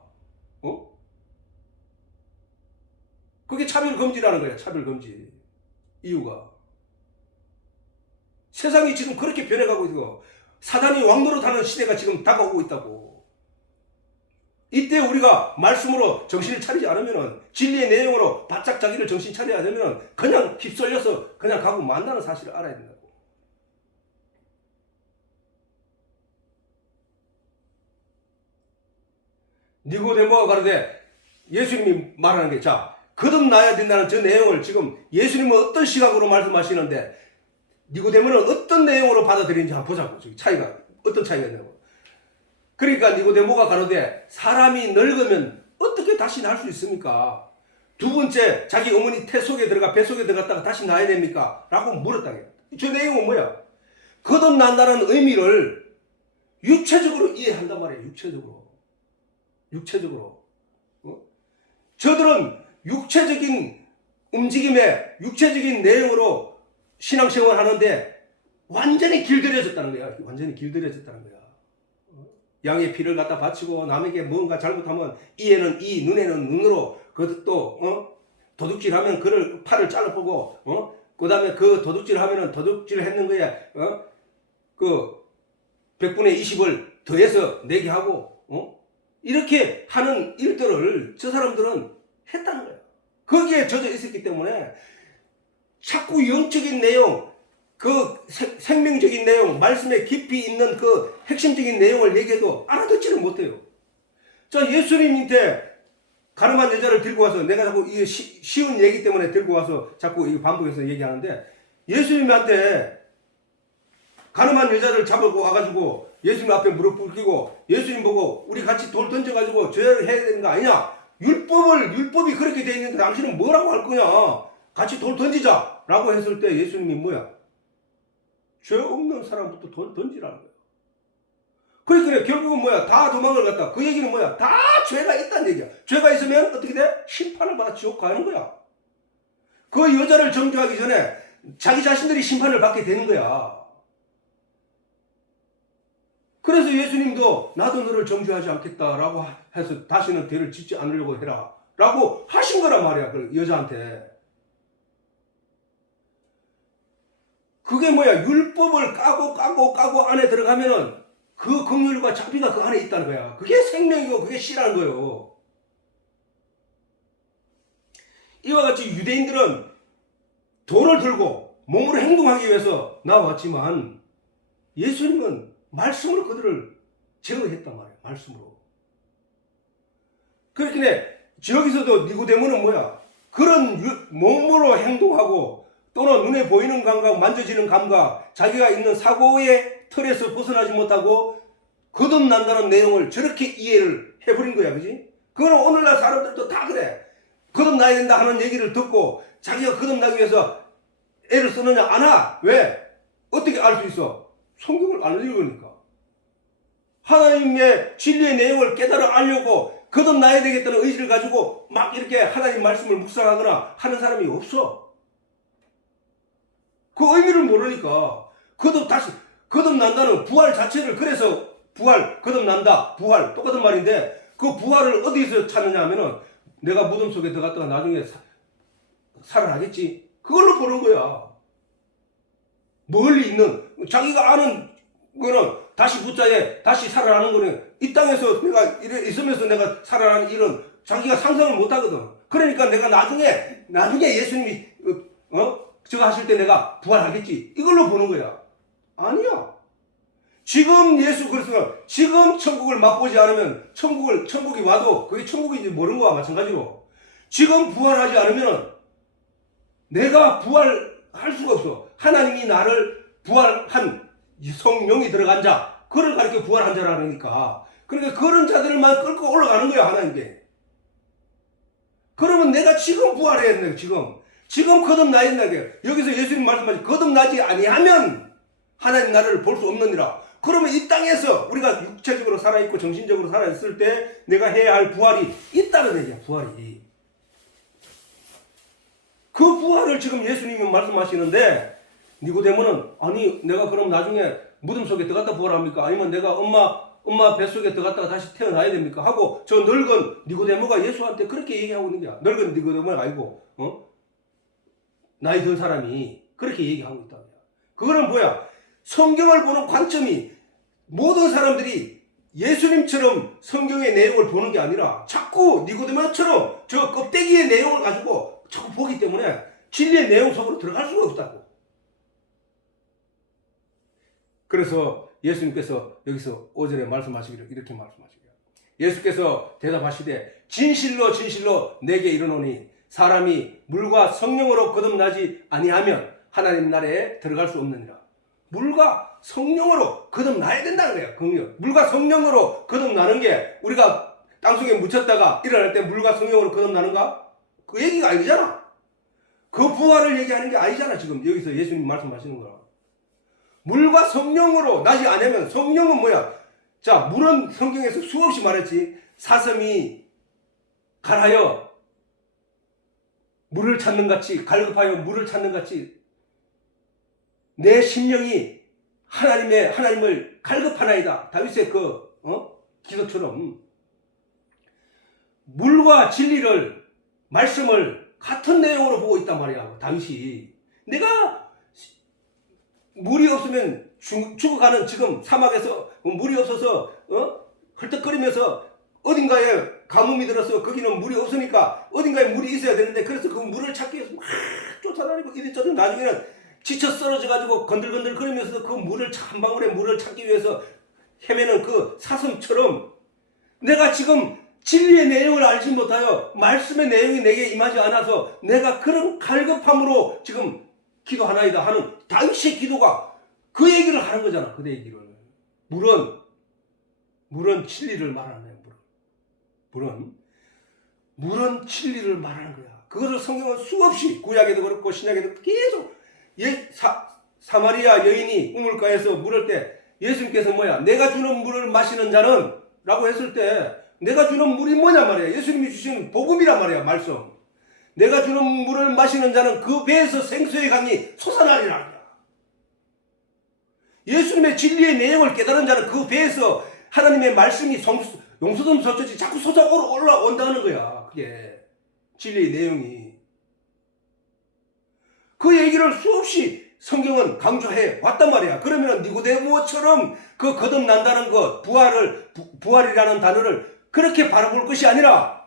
어? 그게 차별금지라는 거야, 차별금지. 이유가. 세상이 지금 그렇게 변해가고 있고, 사단이 왕노릇하는 시대가 지금 다가오고 있다고. 이때 우리가 말씀으로 정신을 차리지 않으면은, 진리의 내용으로 바짝 자기를 정신 차려야 되면은, 그냥 휩쓸려서 그냥 가고 만나는 사실을 알아야 된다고. 니고데모가 가르되, 예수님이 말하는 게, 자, 거듭나야 된다는 저 내용을 지금 예수님은 어떤 시각으로 말씀하시는데, 니고데모는 어떤 내용으로 받아들이는지 한번 보자고. 차이가, 어떤 차이가 있냐고. 그러니까 니고데모가 가로되, 사람이 늙으면 어떻게 다시 날 수 있습니까? 두 번째, 자기 어머니 태 속에 들어가, 배 속에 들어갔다가 다시 나야 됩니까? 라고 물었다. 저 내용은 뭐야? 거듭난다는 의미를 육체적으로 이해한단 말이에요. 육체적으로. 저들은 육체적인 움직임에, 육체적인 내용으로 신앙생활 하는데 완전히 길들여졌다는 거야. 양의 피를 갖다 바치고 남에게 뭔가 잘못하면 이에는 이, 눈에는 눈으로, 그것도 도둑질하면 그를 팔을 잘라보고, 그 다음에 그 도둑질하면은 도둑질 했는 거에 그 100분의 20을 더해서 내게 하고, 이렇게 하는 일들을 저 사람들은 했다는 거야. 거기에 젖어 있었기 때문에 자꾸 영적인 내용, 그 생명적인 내용, 말씀에 깊이 있는 그 핵심적인 내용을 얘기해도 알아듣지를 못해요. 자, 예수님한테 가늠한 여자를 들고 와서, 내가 자꾸 이게 쉬운 얘기 때문에 들고 와서 자꾸 이 반복해서 얘기하는데, 예수님한테 가늠한 여자를 잡고 와가지고 예수님 앞에 무릎 꿇히고 예수님 보고 우리 같이 돌 던져가지고 죄를 해야 되는 거 아니냐? 율법이 그렇게 돼 있는데 당신은 뭐라고 할 거냐? 같이 돌 던지자! 라고 했을 때 예수님이 뭐야? 죄 없는 사람부터 돌 던지라는 거야. 그러니까 결국은 뭐야? 다 도망을 갔다. 그 얘기는 뭐야? 다 죄가 있다는 얘기야. 죄가 있으면 어떻게 돼? 심판을 받아 지옥 가는 거야. 그 여자를 정죄하기 전에 자기 자신들이 심판을 받게 되는 거야. 그래서 예수님도 나도 너를 정죄하지 않겠다라고 해서 다시는 죄를 짓지 않으려고 해라 라고 하신 거란 말이야, 그 여자한테. 그게 뭐야? 율법을 까고 안에 들어가면은 그 긍휼과 자비가 그 안에 있다는 거야. 그게 생명이고 그게 씨라는 거예요. 이와 같이 유대인들은 돌을 들고 몸으로 행동하기 위해서 나왔지만 예수님은 말씀으로 그들을 제어했단 말이에요. 말씀으로. 그렇게 여기서도 니고데모는 뭐야? 그런 몸으로 행동하고 또는 눈에 보이는 감각, 만져지는 감각, 자기가 있는 사고의 틀에서 벗어나지 못하고 거듭난다는 내용을 저렇게 이해를 해버린 거야. 그지? 그건 오늘날 사람들도 다 그래. 거듭나야 된다 하는 얘기를 듣고 자기가 거듭나기 위해서 애를 쓰느냐? 안 하. 왜? 어떻게 알 수 있어? 성경을 안 읽으니까. 하나님의 진리의 내용을 깨달아 알려고 거듭나야 되겠다는 의지를 가지고 막 이렇게 하나님 말씀을 묵상하거나 하는 사람이 없어. 그 의미를 모르니까. 거듭난다는 부활 자체를, 그래서 거듭난다, 부활, 똑같은 말인데 그 부활을 어디서 찾느냐 하면은 내가 무덤 속에 들어갔다가 나중에 살아나겠지. 그걸로 보는 거야. 멀리 있는, 자기가 아는 거는 다시 부자에 다시 살아나는 거는 이 땅에서 내가 있으면서 내가 살아나는 일은 자기가 상상을 못 하거든. 그러니까 내가 나중에 예수님이 저거 하실 때 내가 부활하겠지. 이걸로 보는 거야. 아니야. 지금 예수 그리스도가 지금 천국을 맛보지 않으면 천국이 와도 그게 천국인지 모르는 거와 마찬가지로 지금 부활하지 않으면 내가 부활할 수가 없어. 하나님이 나를 부활한 성령이 들어간 자, 그를 가리켜 부활한 자라니까. 그러니까 그런 자들만 끌고 올라가는 거야, 하나님께. 그러면 내가 지금 부활해야 돼. 지금 거듭나야 된다게. 여기서 예수님 말씀하신 거듭나지 아니하면 하나님 나라를 볼 수 없느니라. 그러면 이 땅에서 우리가 육체적으로 살아있고 정신적으로 살아있을 때 내가 해야 할 부활이 있다는 얘기야. 부활이. 그 부활을 지금 예수님이 말씀하시는데 니고데모는 아니 내가 그럼 나중에 무덤 속에 들어갔다 부활합니까? 아니면 내가 엄마 뱃속에 들어갔다가 다시 태어나야 됩니까? 하고 저 늙은 니고데모가 예수한테 그렇게 얘기하고 있는 거야. 늙은 니고데모가 아니고 나이 든 사람이 그렇게 얘기하고 있다. 그거는 뭐야? 성경을 보는 관점이 모든 사람들이 예수님처럼 성경의 내용을 보는 게 아니라 자꾸 니고데모처럼 저 껍데기의 내용을 가지고 자꾸 보기 때문에 진리의 내용 속으로 들어갈 수가 없다고. 그래서 예수님께서 여기서 5절에 말씀하시기를 이렇게 말씀하시고요. 예수께서 대답하시되 진실로 진실로 내게 이르노니 사람이 물과 성령으로 거듭나지 아니하면 하나님 나라에 들어갈 수 없느니라. 물과 성령으로 거듭나야 된다는 거야. 물과 성령으로 거듭나는 게 우리가 땅속에 묻혔다가 일어날 때 물과 성령으로 거듭나는가? 그 얘기가 아니잖아. 그 부활을 얘기하는 게 아니잖아. 지금 여기서 예수님 말씀하시는 거라. 물과 성령으로 나지 않으면 성령은 뭐야? 자, 물은 성경에서 수없이 말했지. 사슴이 갈하여 물을 찾는 같이 갈급하여 물을 찾는 같이 내 심령이 하나님을 갈급하나이다. 다윗의 기도처럼 물과 진리를 말씀을 같은 내용으로 보고 있단 말이야. 다윗이 내가 물이 없으면 죽어가는 지금 사막에서 물이 없어서 헐떡거리면서 어딘가에 가뭄이 들어서 거기는 물이 없으니까 어딘가에 물이 있어야 되는데 그래서 그 물을 찾기 위해서 막 쫓아다니고 이리저리 나중에는 지쳐 쓰러져가지고 건들건들 거리면서 그 물을 한 방울의 물을 찾기 위해서 헤매는 그 사슴처럼 내가 지금 진리의 내용을 알지 못하여 말씀의 내용이 내게 임하지 않아서 내가 그런 갈급함으로 지금 기도하나이다 하는 다윗의 기도가 그 얘기를 하는 거잖아. 그대 얘기를. 물은 진리를 말하는 거야. 물은 진리를 말하는 거야. 그것을 성경은 수없이 구약에도 그렇고 신약에도 계속 사마리아 여인이 우물가에서 물을 때 예수님께서 뭐야? 내가 주는 물을 마시는 자는 라고 했을 때 내가 주는 물이 뭐냐 말이야. 예수님이 주신 복음이란 말이야. 말씀. 내가 주는 물을 마시는 자는 그 배에서 생수의 강이 솟아나리라. 예수님의 진리의 내용을 깨달은 자는 그 배에서 하나님의 말씀이 용수섬 젖듯이 자꾸 솟아 올라온다는 거야. 그게 진리의 내용이. 그 얘기를 수없이 성경은 강조해 왔단 말이야. 그러면 니고데모처럼 그 거듭난다는 것, 부활이라는 단어를 그렇게 바라볼 것이 아니라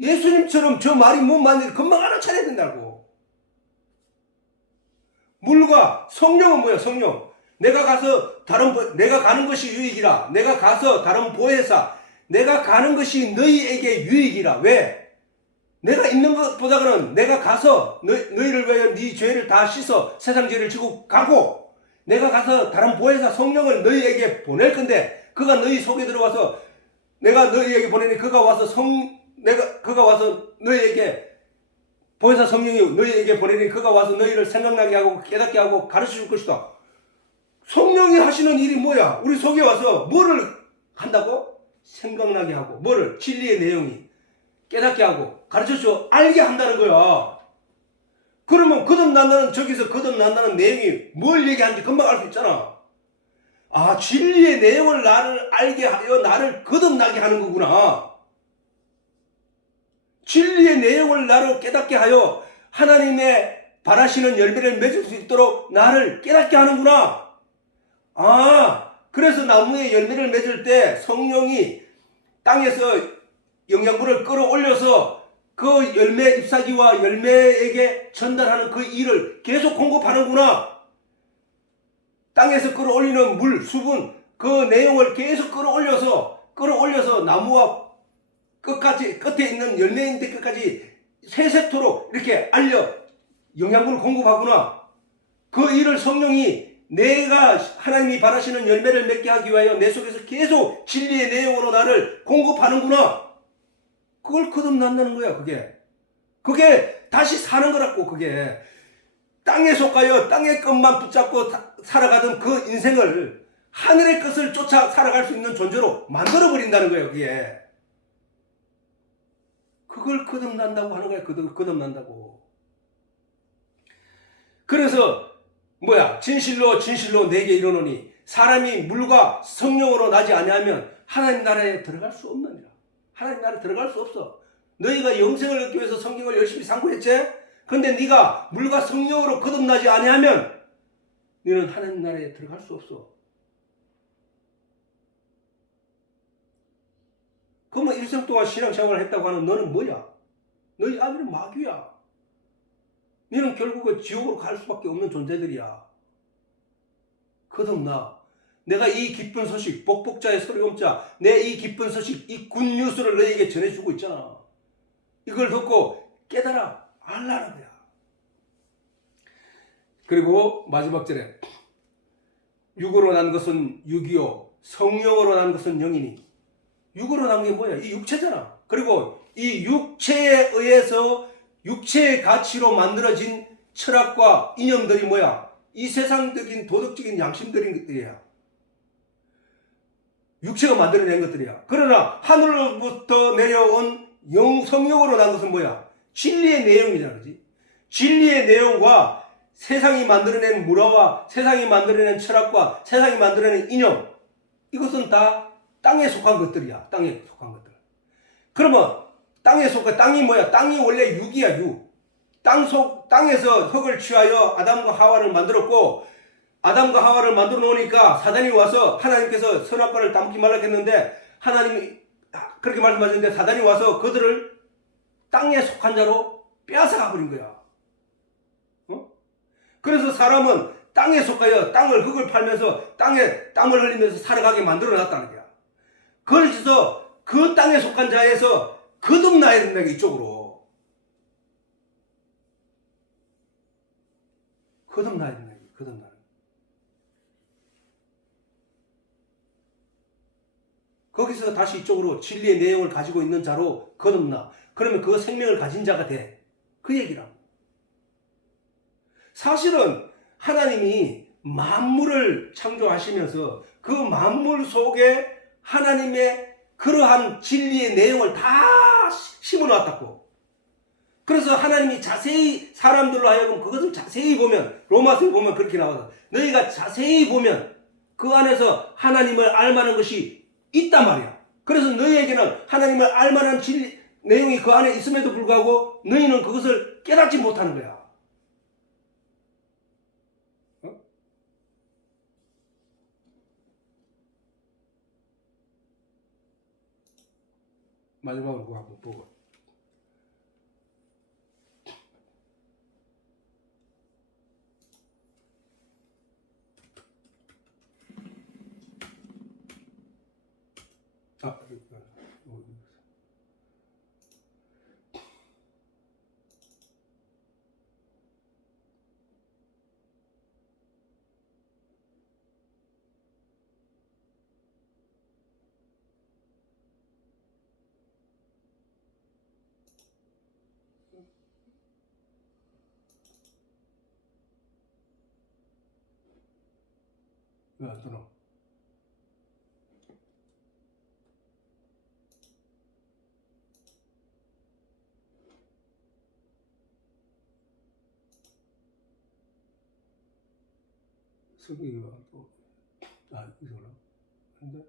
예수님처럼 저 말이 뭔 말인지 금방 알아차려야 된다고. 물과 성령은 뭐야? 성령. 내가 가는 것이 유익이라. 내가 가서 다른 보혜사. 내가 가는 것이 너희에게 유익이라. 왜? 내가 있는 것보다는 내가 가서 너희를 위하여 네 죄를 다 씻어 세상 죄를 지고 가고 내가 가서 다른 보혜사 성령을 너희에게 보낼 건데 그가 너희 속에 들어와서 내가 너희에게 보내니 그가 와서 너희에게 보혜사 성령이 너희에게 보내니 그가 와서 너희를 생각나게 하고 깨닫게 하고 가르쳐 줄 것이다. 성령이 하시는 일이 뭐야? 우리 속에 와서 뭐를 한다고? 생각나게 하고 뭐를? 진리의 내용이 깨닫게 하고 가르쳐줘 알게 한다는 거야. 그러면 저기서 거듭난다는 내용이 뭘 얘기하는지 금방 알 수 있잖아. 아, 진리의 내용을 나를 알게 하여 나를 거듭나게 하는 거구나. 진리의 내용을 나를 깨닫게 하여 하나님의 바라시는 열매를 맺을 수 있도록 나를 깨닫게 하는구나. 아, 그래서 나무에 열매를 맺을 때 성령이 땅에서 영양분을 끌어올려서 그 열매 잎사귀와 열매에게 전달하는 그 일을 계속 공급하는구나. 땅에서 끌어올리는 물, 수분, 그 내용을 계속 끌어올려서 나무와 끝에 있는 열매인데 끝까지 세세토록 이렇게 영양분을 공급하구나. 그 일을 성령이 내가 하나님이 바라시는 열매를 맺게 하기 위하여 내 속에서 계속 진리의 내용으로 나를 공급하는구나. 그걸 거듭난다는 거야, 그게. 그게 다시 사는 거라고. 그게 땅에 속하여 땅의 것만 붙잡고 살아가던 그 인생을 하늘의 것을 쫓아 살아갈 수 있는 존재로 만들어버린다는 거예요. 그게. 그걸 거듭난다고 하는 거야. 거듭난다고. 그래서 진실로 내게 이르노니 사람이 물과 성령으로 나지 아니하면 하나님 나라에 들어갈 수 없느니라. 하나님 나라에 들어갈 수 없어. 너희가 영생을 얻기 위해서 성경을 열심히 상고했지? 그런데 네가 물과 성령으로 거듭나지 아니하면 너는 하나님 나라에 들어갈 수 없어. 그러면 일생 동안 신앙생활을 했다고 하는 너는 뭐야? 너희 아들은 마귀야. 너는 결국은 지옥으로 갈 수밖에 없는 존재들이야. 거듭나. 내가 이 기쁜 소식, 복복자의 소리음자, 내 이 기쁜 소식, 이 굿뉴스를 너에게 전해주고 있잖아. 이걸 듣고 깨달아 알라는 거야. 그리고 마지막 절에 육으로 난 것은 육이요 성령으로 난 것은 영이니. 육으로 난 게 뭐야? 이 육체잖아. 그리고 이 육체에 의해서 육체의 가치로 만들어진 철학과 이념들이 뭐야? 이 세상적인 도덕적인 양심들인 것들이야. 육체가 만들어낸 것들이야. 그러나 하늘로부터 내려온 성령으로 난 것은 뭐야? 진리의 내용이잖아. 그지? 진리의 내용과 세상이 만들어낸 문화와 세상이 만들어낸 철학과 세상이 만들어낸 이념, 이것은 다 땅에 속한 것들이야. 땅에 속한 것들. 그러면 땅이 뭐야? 땅이 원래 육이야. 육. 땅에서 흙을 취하여 아담과 하와를 만들었고, 아담과 하와를 만들어 놓으니까 사단이 와서, 하나님께서 선악과를 따먹지 말라 했는데 하나님이 그렇게 말씀하셨는데 사단이 와서 그들을 땅에 속한 자로 빼앗아가 버린 거야. 그래서 사람은 땅에 속하여 흙을 팔면서 땅에 땀을 흘리면서 살아가게 만들어 놨다는 거야. 그래서 그 땅에 속한 자에서 거듭나야 된다. 이쪽으로 거듭나야 된다. 거듭나는. 거기서 다시 이쪽으로 진리의 내용을 가지고 있는 자로 거듭나. 그러면 그 생명을 가진 자가 돼. 그 얘기라고. 사실은 하나님이 만물을 창조하시면서 그 만물 속에 하나님의 그러한 진리의 내용을 다 심어놨다고. 그래서 하나님이 자세히 사람들로 하여금 그것을 자세히 보면, 로마서에 보면 그렇게 나와서 너희가 자세히 보면 그 안에서 하나님을 알만한 것이 있단 말이야. 그래서 너희에게는 하나님을 알만한 진리 내용이 그 안에 있음에도 불구하고 너희는 그것을 깨닫지 못하는 거야. 마지막으로 그거 한번 보고. 왜 안 떠나? 성경이 또, 이거나? 근데?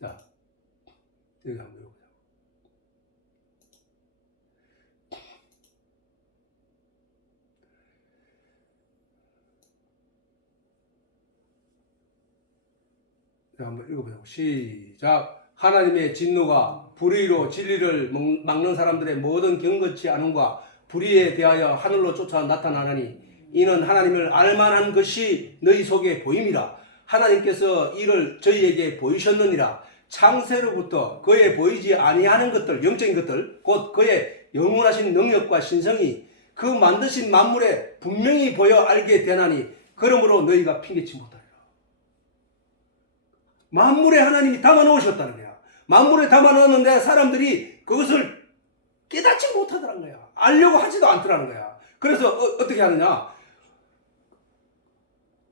자, 여기 한번 해보자. 한번 읽어보자고. 시작. 하나님의 진노가 불의로 진리를 막는 사람들의 모든 경건치 않음과 불의에 대하여 하늘로 쫓아 나타나나니 이는 하나님을 알만한 것이 너희 속에 보임이라. 하나님께서 이를 저희에게 보이셨느니라. 창세로부터 그의 보이지 아니하는 것들, 영적인 것들, 곧 그의 영원하신 능력과 신성이 그 만드신 만물에 분명히 보여 알게 되나니 그러므로 너희가 핑계치 못하리라. 만물에 하나님이 담아 놓으셨다는 거야. 만물에 담아 놓았는데 사람들이 그것을 깨닫지 못하더라는 거야. 알려고 하지도 않더라는 거야. 그래서 어떻게 하느냐?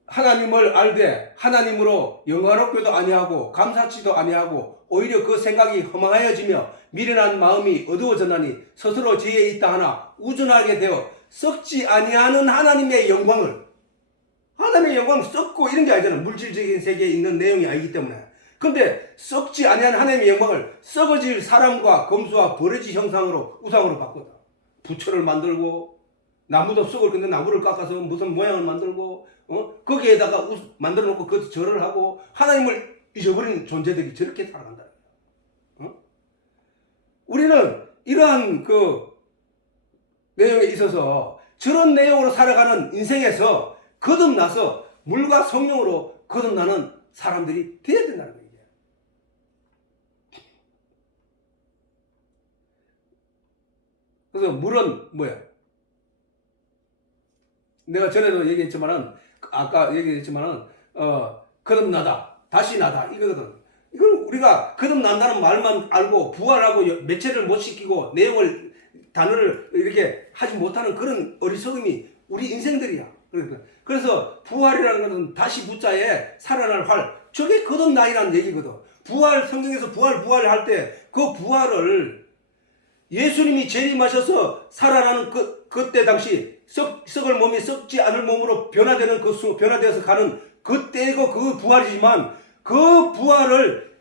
하나님을 알되 하나님으로 영광롭게도 아니하고 감사치도 아니하고 오히려 그 생각이 허망하여지며 미련한 마음이 어두워졌나니 스스로 지혜에 있다 하나 우둔하게 되어 썩지 아니하는 하나님의 영광을, 하나님의 영광 썩고 이런 게 아니잖아. 물질적인 세계에 있는 내용이 아니기 때문에. 근데 썩지 아니하는 하나님의 영광을 썩어질 사람과 검수와 버러지 형상으로 우상으로 바꿨다. 부처를 만들고 나무도 썩을 건데 나무를 깎아서 무슨 모양을 만들고 거기에다가 만들어 놓고 그것도 절을 하고 하나님을 잊어버린 존재들이 저렇게 살아간다. 우리는 이러한 그 내용에 있어서 저런 내용으로 살아가는 인생에서 거듭나서 물과 성령으로 거듭나는 사람들이 되어야 된다는 거예요. 그래서 물은 뭐야? 내가 전에도 얘기했지만은, 아까 얘기했지만은, 거듭나다, 다시 나다, 이거거든. 이걸 우리가 거듭난다는 말만 알고 부활하고 매체를 못 시키고 내용을, 단어를 이렇게 하지 못하는 그런 어리석음이 우리 인생들이야. 그래서 부활이라는 것은 다시 부자에 살아날 활, 저게 거듭나이라는 얘기거든. 부활, 성경에서 부활할 때 그 부활을 예수님이 재림하셔서 살아나는 그때 당시 썩을 몸이 썩지 않을 몸으로 변화되는 변화되어서 가는 그때고 그 부활이지만 그 부활을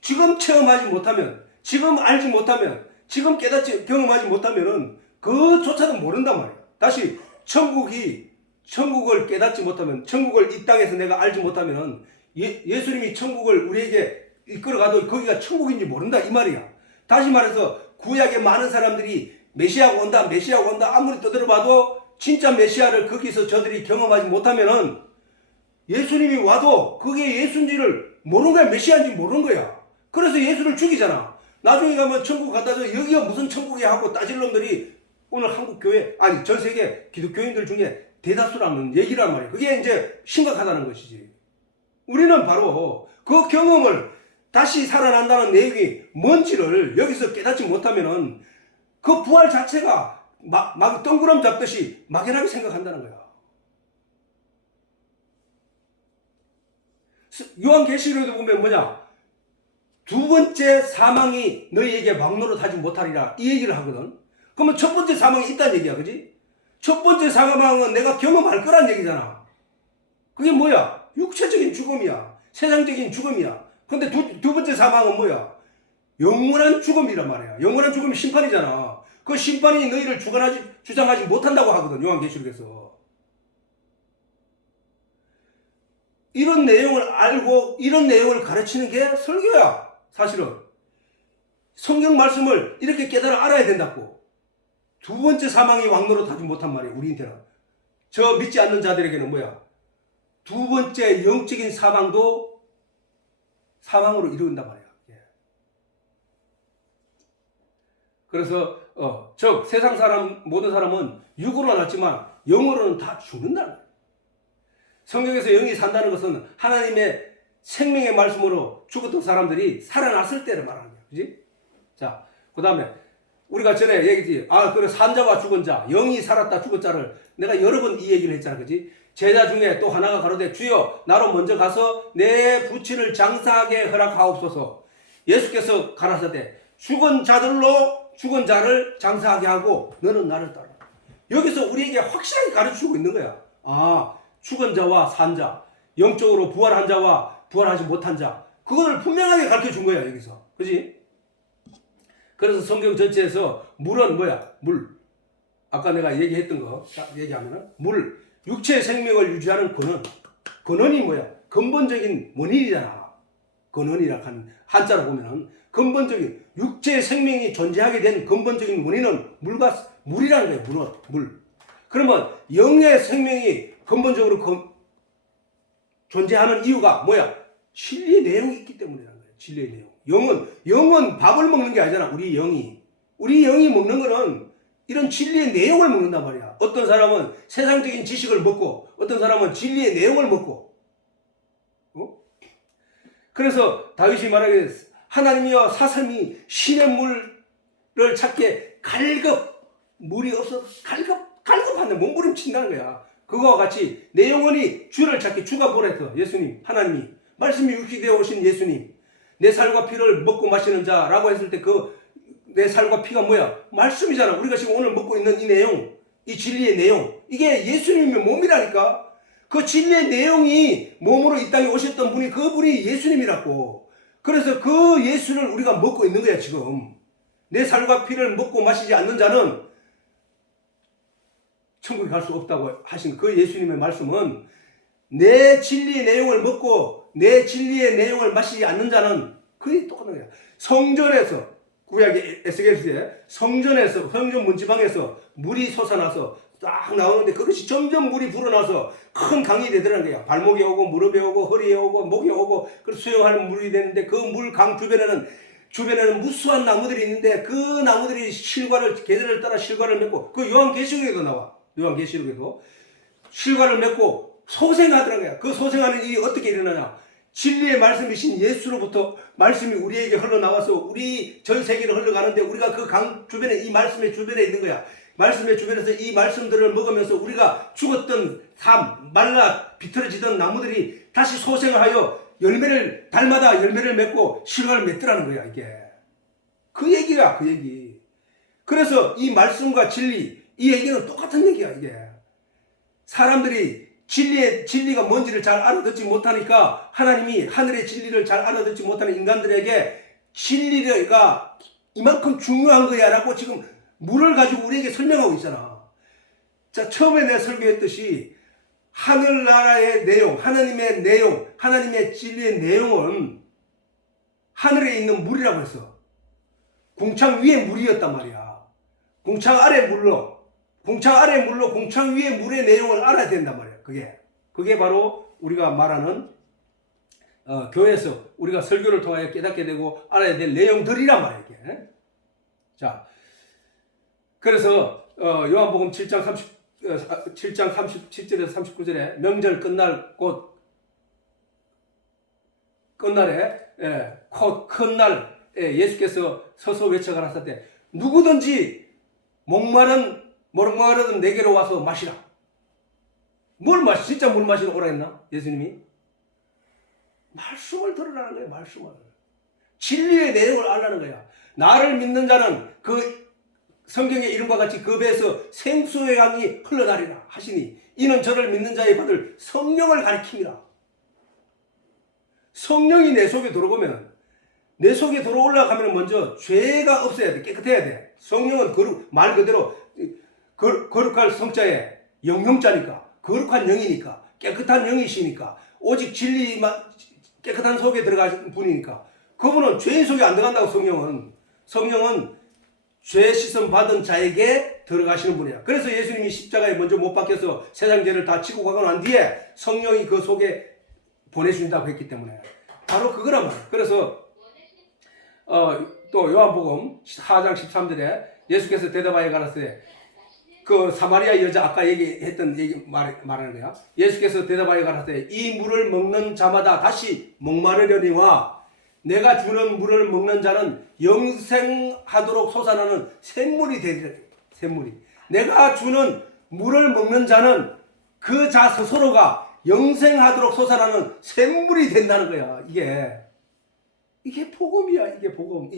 지금 체험하지 못하면, 지금 알지 못하면, 지금 깨닫지 경험하지 못하면은 그조차도 모른단 말이야. 다시 천국을 깨닫지 못하면, 천국을 이 땅에서 내가 알지 못하면은 예수님이 천국을 우리에게 이끌어가도 거기가 천국인지 모른다 이 말이야. 다시 말해서 구약의 많은 사람들이 메시아가 온다 아무리 떠들어봐도 진짜 메시아를 거기서 저들이 경험하지 못하면은 예수님이 와도 그게 예수인지를 모르는 거야. 메시아인지 모르는 거야. 그래서 예수를 죽이잖아. 나중에 가면 천국 갖다 줘. 여기가 무슨 천국이야 하고 따질 놈들이 오늘 한국 교회, 아니 전 세계 기독교인들 중에 대다수라는 얘기란 말이야. 그게 이제 심각하다는 것이지. 우리는 바로 그 경험을, 다시 살아난다는 내용이 뭔지를 여기서 깨닫지 못하면은 그 부활 자체가 막 덩그럼 잡듯이 막연하게 생각한다는 거야. 요한계시록에도 보면 뭐냐? 두 번째 사망이 너희에게 막노릇하지 못하리라 이 얘기를 하거든. 그러면 첫 번째 사망이 있다는 얘기야, 그지? 첫 번째 사망은 내가 경험할 거란 얘기잖아. 그게 뭐야? 육체적인 죽음이야. 세상적인 죽음이야. 근데 두 번째 사망은 뭐야? 영원한 죽음이란 말이야. 영원한 죽음이 심판이잖아. 그 심판이 너희를 주장하지 못한다고 하거든, 요한계시록에서. 이런 내용을 알고 이런 내용을 가르치는 게 설교야. 사실은 성경 말씀을 이렇게 깨달아 알아야 된다고. 두 번째 사망이 왕노릇하지 못한 말이에요, 우리한테는. 저 믿지 않는 자들에게는 뭐야? 두 번째 영적인 사망도 사망으로 이룬단 말이야. 그래서 즉 세상 사람, 모든 사람은 육으로 났지만 영으로는 다 죽는다는 거예요. 성경에서 영이 산다는 것은 하나님의 생명의 말씀으로 죽었던 사람들이 살아났을 때를 말하는 거예요. 그지? 자, 그 다음에 우리가 전에 얘기했지. 그래, 산 자와 죽은 자, 영이 살았다 죽은 자를 내가 여러 번 이 얘기를 했잖아. 그지? 제자 중에 또 하나가 가로되 주여 나로 먼저 가서 내 부친을 장사하게 허락하옵소서. 예수께서 가라사대 죽은 자를 장사하게 하고 너는 나를 따라. 여기서 우리에게 확실하게 가르치고 있는 거야. 죽은 자와 산 자, 영적으로 부활한 자와 부활하지 못한 자, 그거를 분명하게 가르쳐 준 거야 여기서. 그지? 그래서 성경 전체에서 물은 뭐야? 물. 아까 내가 얘기했던 거 얘기하면은 물, 육체의 생명을 유지하는 근원. 근원이 뭐야? 근본적인 원인이잖아. 근원이라 한 한자로 보면은 근본적인 육체의 생명이 존재하게 된 근본적인 원인은 물이라는 거예요. 물. 그러면 영의 생명이 근본적으로 존재하는 이유가 뭐야? 진리의 내용이 있기 때문이라는 거예요. 진리의 내용. 영은 밥을 먹는 게 아니잖아. 우리 영이 먹는 거는 이런 진리의 내용을 먹는단 말이야. 어떤 사람은 세상적인 지식을 먹고 어떤 사람은 진리의 내용을 먹고. 그래서 다윗이 말하기에 하나님이여 사슴이 신의 물을 찾게 물이 없어서 갈급한데 몸부림친다는 거야. 그거와 같이 내 영혼이 주를 찾게. 주가 뭐랬어? 예수님, 하나님이 말씀이 육이 되어 오신 예수님, 내 살과 피를 먹고 마시는 자라고 했을 때 내 살과 피가 뭐야? 말씀이잖아. 우리가 지금 오늘 먹고 있는 이 내용, 이 진리의 내용, 이게 예수님의 몸이라니까. 그 진리의 내용이 몸으로 이 땅에 오셨던 분이 그분이 예수님이라고. 그래서 그 예수를 우리가 먹고 있는 거야 지금. 내 살과 피를 먹고 마시지 않는 자는 천국에 갈 수 없다고 하신 그 예수님의 말씀은 내 진리의 내용을 먹고 내 진리의 내용을 마시지 않는 자는 그게 똑같은 거야. 성전에서 구약의 에스겔서에 성전 문지방에서 물이 솟아나서 딱 나오는데 그것이 점점 물이 불어나서 큰 강이 되더라는 거야. 발목에 오고 무릎에 오고 허리에 오고 목에 오고 그래서 수영할 물이 되는데 그 물강 주변에는 무수한 나무들이 있는데 그 나무들이 계절을 따라 실과를 맺고 그 요한계시록에도 나와. 요한계시록에도 실과를 맺고 소생하더라는 거야. 그 소생하는 일이 어떻게 일어나냐? 진리의 말씀이신 예수로부터 말씀이 우리에게 흘러나와서 우리 전 세계를 흘러가는데 우리가 그 강 주변에 이 말씀의 주변에 있는 거야. 말씀의 주변에서 이 말씀들을 먹으면서 우리가 죽었던 말라 비틀어지던 나무들이 다시 소생을 하여 달마다 열매를 맺고 실과를 맺더라는 거야. 이게 그 얘기야. 그 얘기. 그래서 이 말씀과 진리, 이 얘기는 똑같은 얘기야. 이게 사람들이 진리가 뭔지를 잘 알아듣지 못하니까 하나님이 하늘의 진리를 잘 알아듣지 못하는 인간들에게 진리가 이만큼 중요한 거야 라고 지금 물을 가지고 우리에게 설명하고 있잖아. 자, 처음에 내가 설교했듯이 하늘나라의 내용, 하나님의 내용, 하나님의 진리의 내용은 하늘에 있는 물이라고 했어. 궁창 위에 물이었단 말이야. 궁창 아래 물로 궁창 위에 물의 내용을 알아야 된단 말이야. 그게 바로 우리가 말하는 교회에서 우리가 설교를 통하여 깨닫게 되고 알아야 될 내용들이란 말이야. 이게. 자, 그래서 요한복음 7장 37절에서 39절에 명절 끝날 곧 큰날에 예수께서 서서 외쳐가라사 때 누구든지 목마르든 내게로 와서 마시라. 진짜 물 마시러 오라 했나? 예수님이? 말씀을 들으라는 거예요. 말씀을. 진리의 내용을 알라는 거야. 나를 믿는 자는 그 성경의 이름과 같이 그 배에서 생수의 강이 흘러나리라 하시니 이는 저를 믿는 자의 받을 성령을 가리킵니다. 성령이 내 속에 들어오면 내 속에 들어올라가면 먼저 죄가 없어야 돼. 깨끗해야 돼. 성령은 말 그대로 거룩할 성자에 영영자니까 거룩한 영이니까 깨끗한 영이시니까 오직 진리만 깨끗한 속에 들어가신 분이니까 그분은 죄인 속에 안 들어간다고. 성령은 죄 씻음 받은 자에게 들어가시는 분이야. 그래서 예수님이 십자가에 먼저 못 박혀서 세상 죄를 다 지고 가고 난 뒤에 성령이 그 속에 보내주신다고 했기 때문에 바로 그거란 말이야. 그래서 또 요한복음 4장 13절에 예수께서 대답하여 가라사대 그 사마리아 여자 아까 얘기했던 말하는 거야. 예수께서 대답하여 가라사대 이 물을 먹는 자마다 다시 목마르려니와 내가 주는 물을 먹는 자는 영생하도록 솟아나는 샘물이 되리라. 샘물이. 내가 주는 물을 먹는 자는 그 자 스스로가 영생하도록 솟아나는 샘물이 된다는 거야. 이게 복음이야. 이게 복음.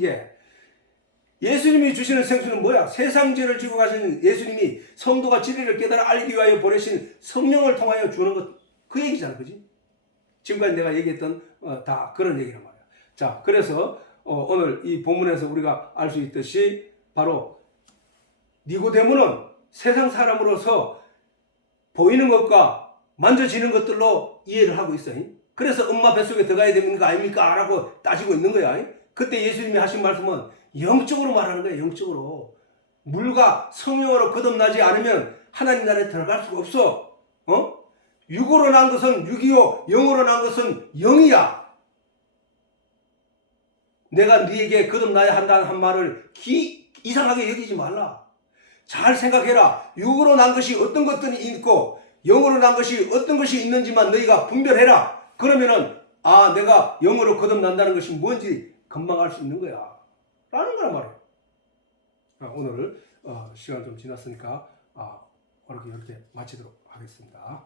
예수님이 주시는 생수는 뭐야? 세상 죄를 지고 가신 예수님이 성도가 진리를 깨달아 알기 위하여 보내신 성령을 통하여 주는 것, 그 얘기잖아. 그지? 지금까지 내가 얘기했던 다 그런 얘기란 말이야. 자, 그래서 오늘 이 본문에서 우리가 알 수 있듯이 바로 니고데모는 세상 사람으로서 보이는 것과 만져지는 것들로 이해를 하고 있어요. 그래서 엄마 뱃속에 들어가야 되는 거 아닙니까? 라고 따지고 있는 거야. 그때 예수님이 하신 말씀은 영적으로 말하는 거예요. 영적으로. 물과 성령으로 거듭나지 않으면 하나님 나라에 들어갈 수가 없어. 육으로 난 것은 육이요, 영으로 난 것은 영이야. 내가 네에게 거듭나야 한다는 한 말을 이상하게 여기지 말라. 잘 생각해라. 육으로 난 것이 어떤 것들이 있고 영으로 난 것이 어떤 것이 있는지만 너희가 분별해라. 그러면은 내가 영으로 거듭난다는 것이 뭔지 금방 알 수 있는 거야. 라는 거란 말이에요. 오늘 시간 좀 지났으니까 이렇게 마치도록 하겠습니다.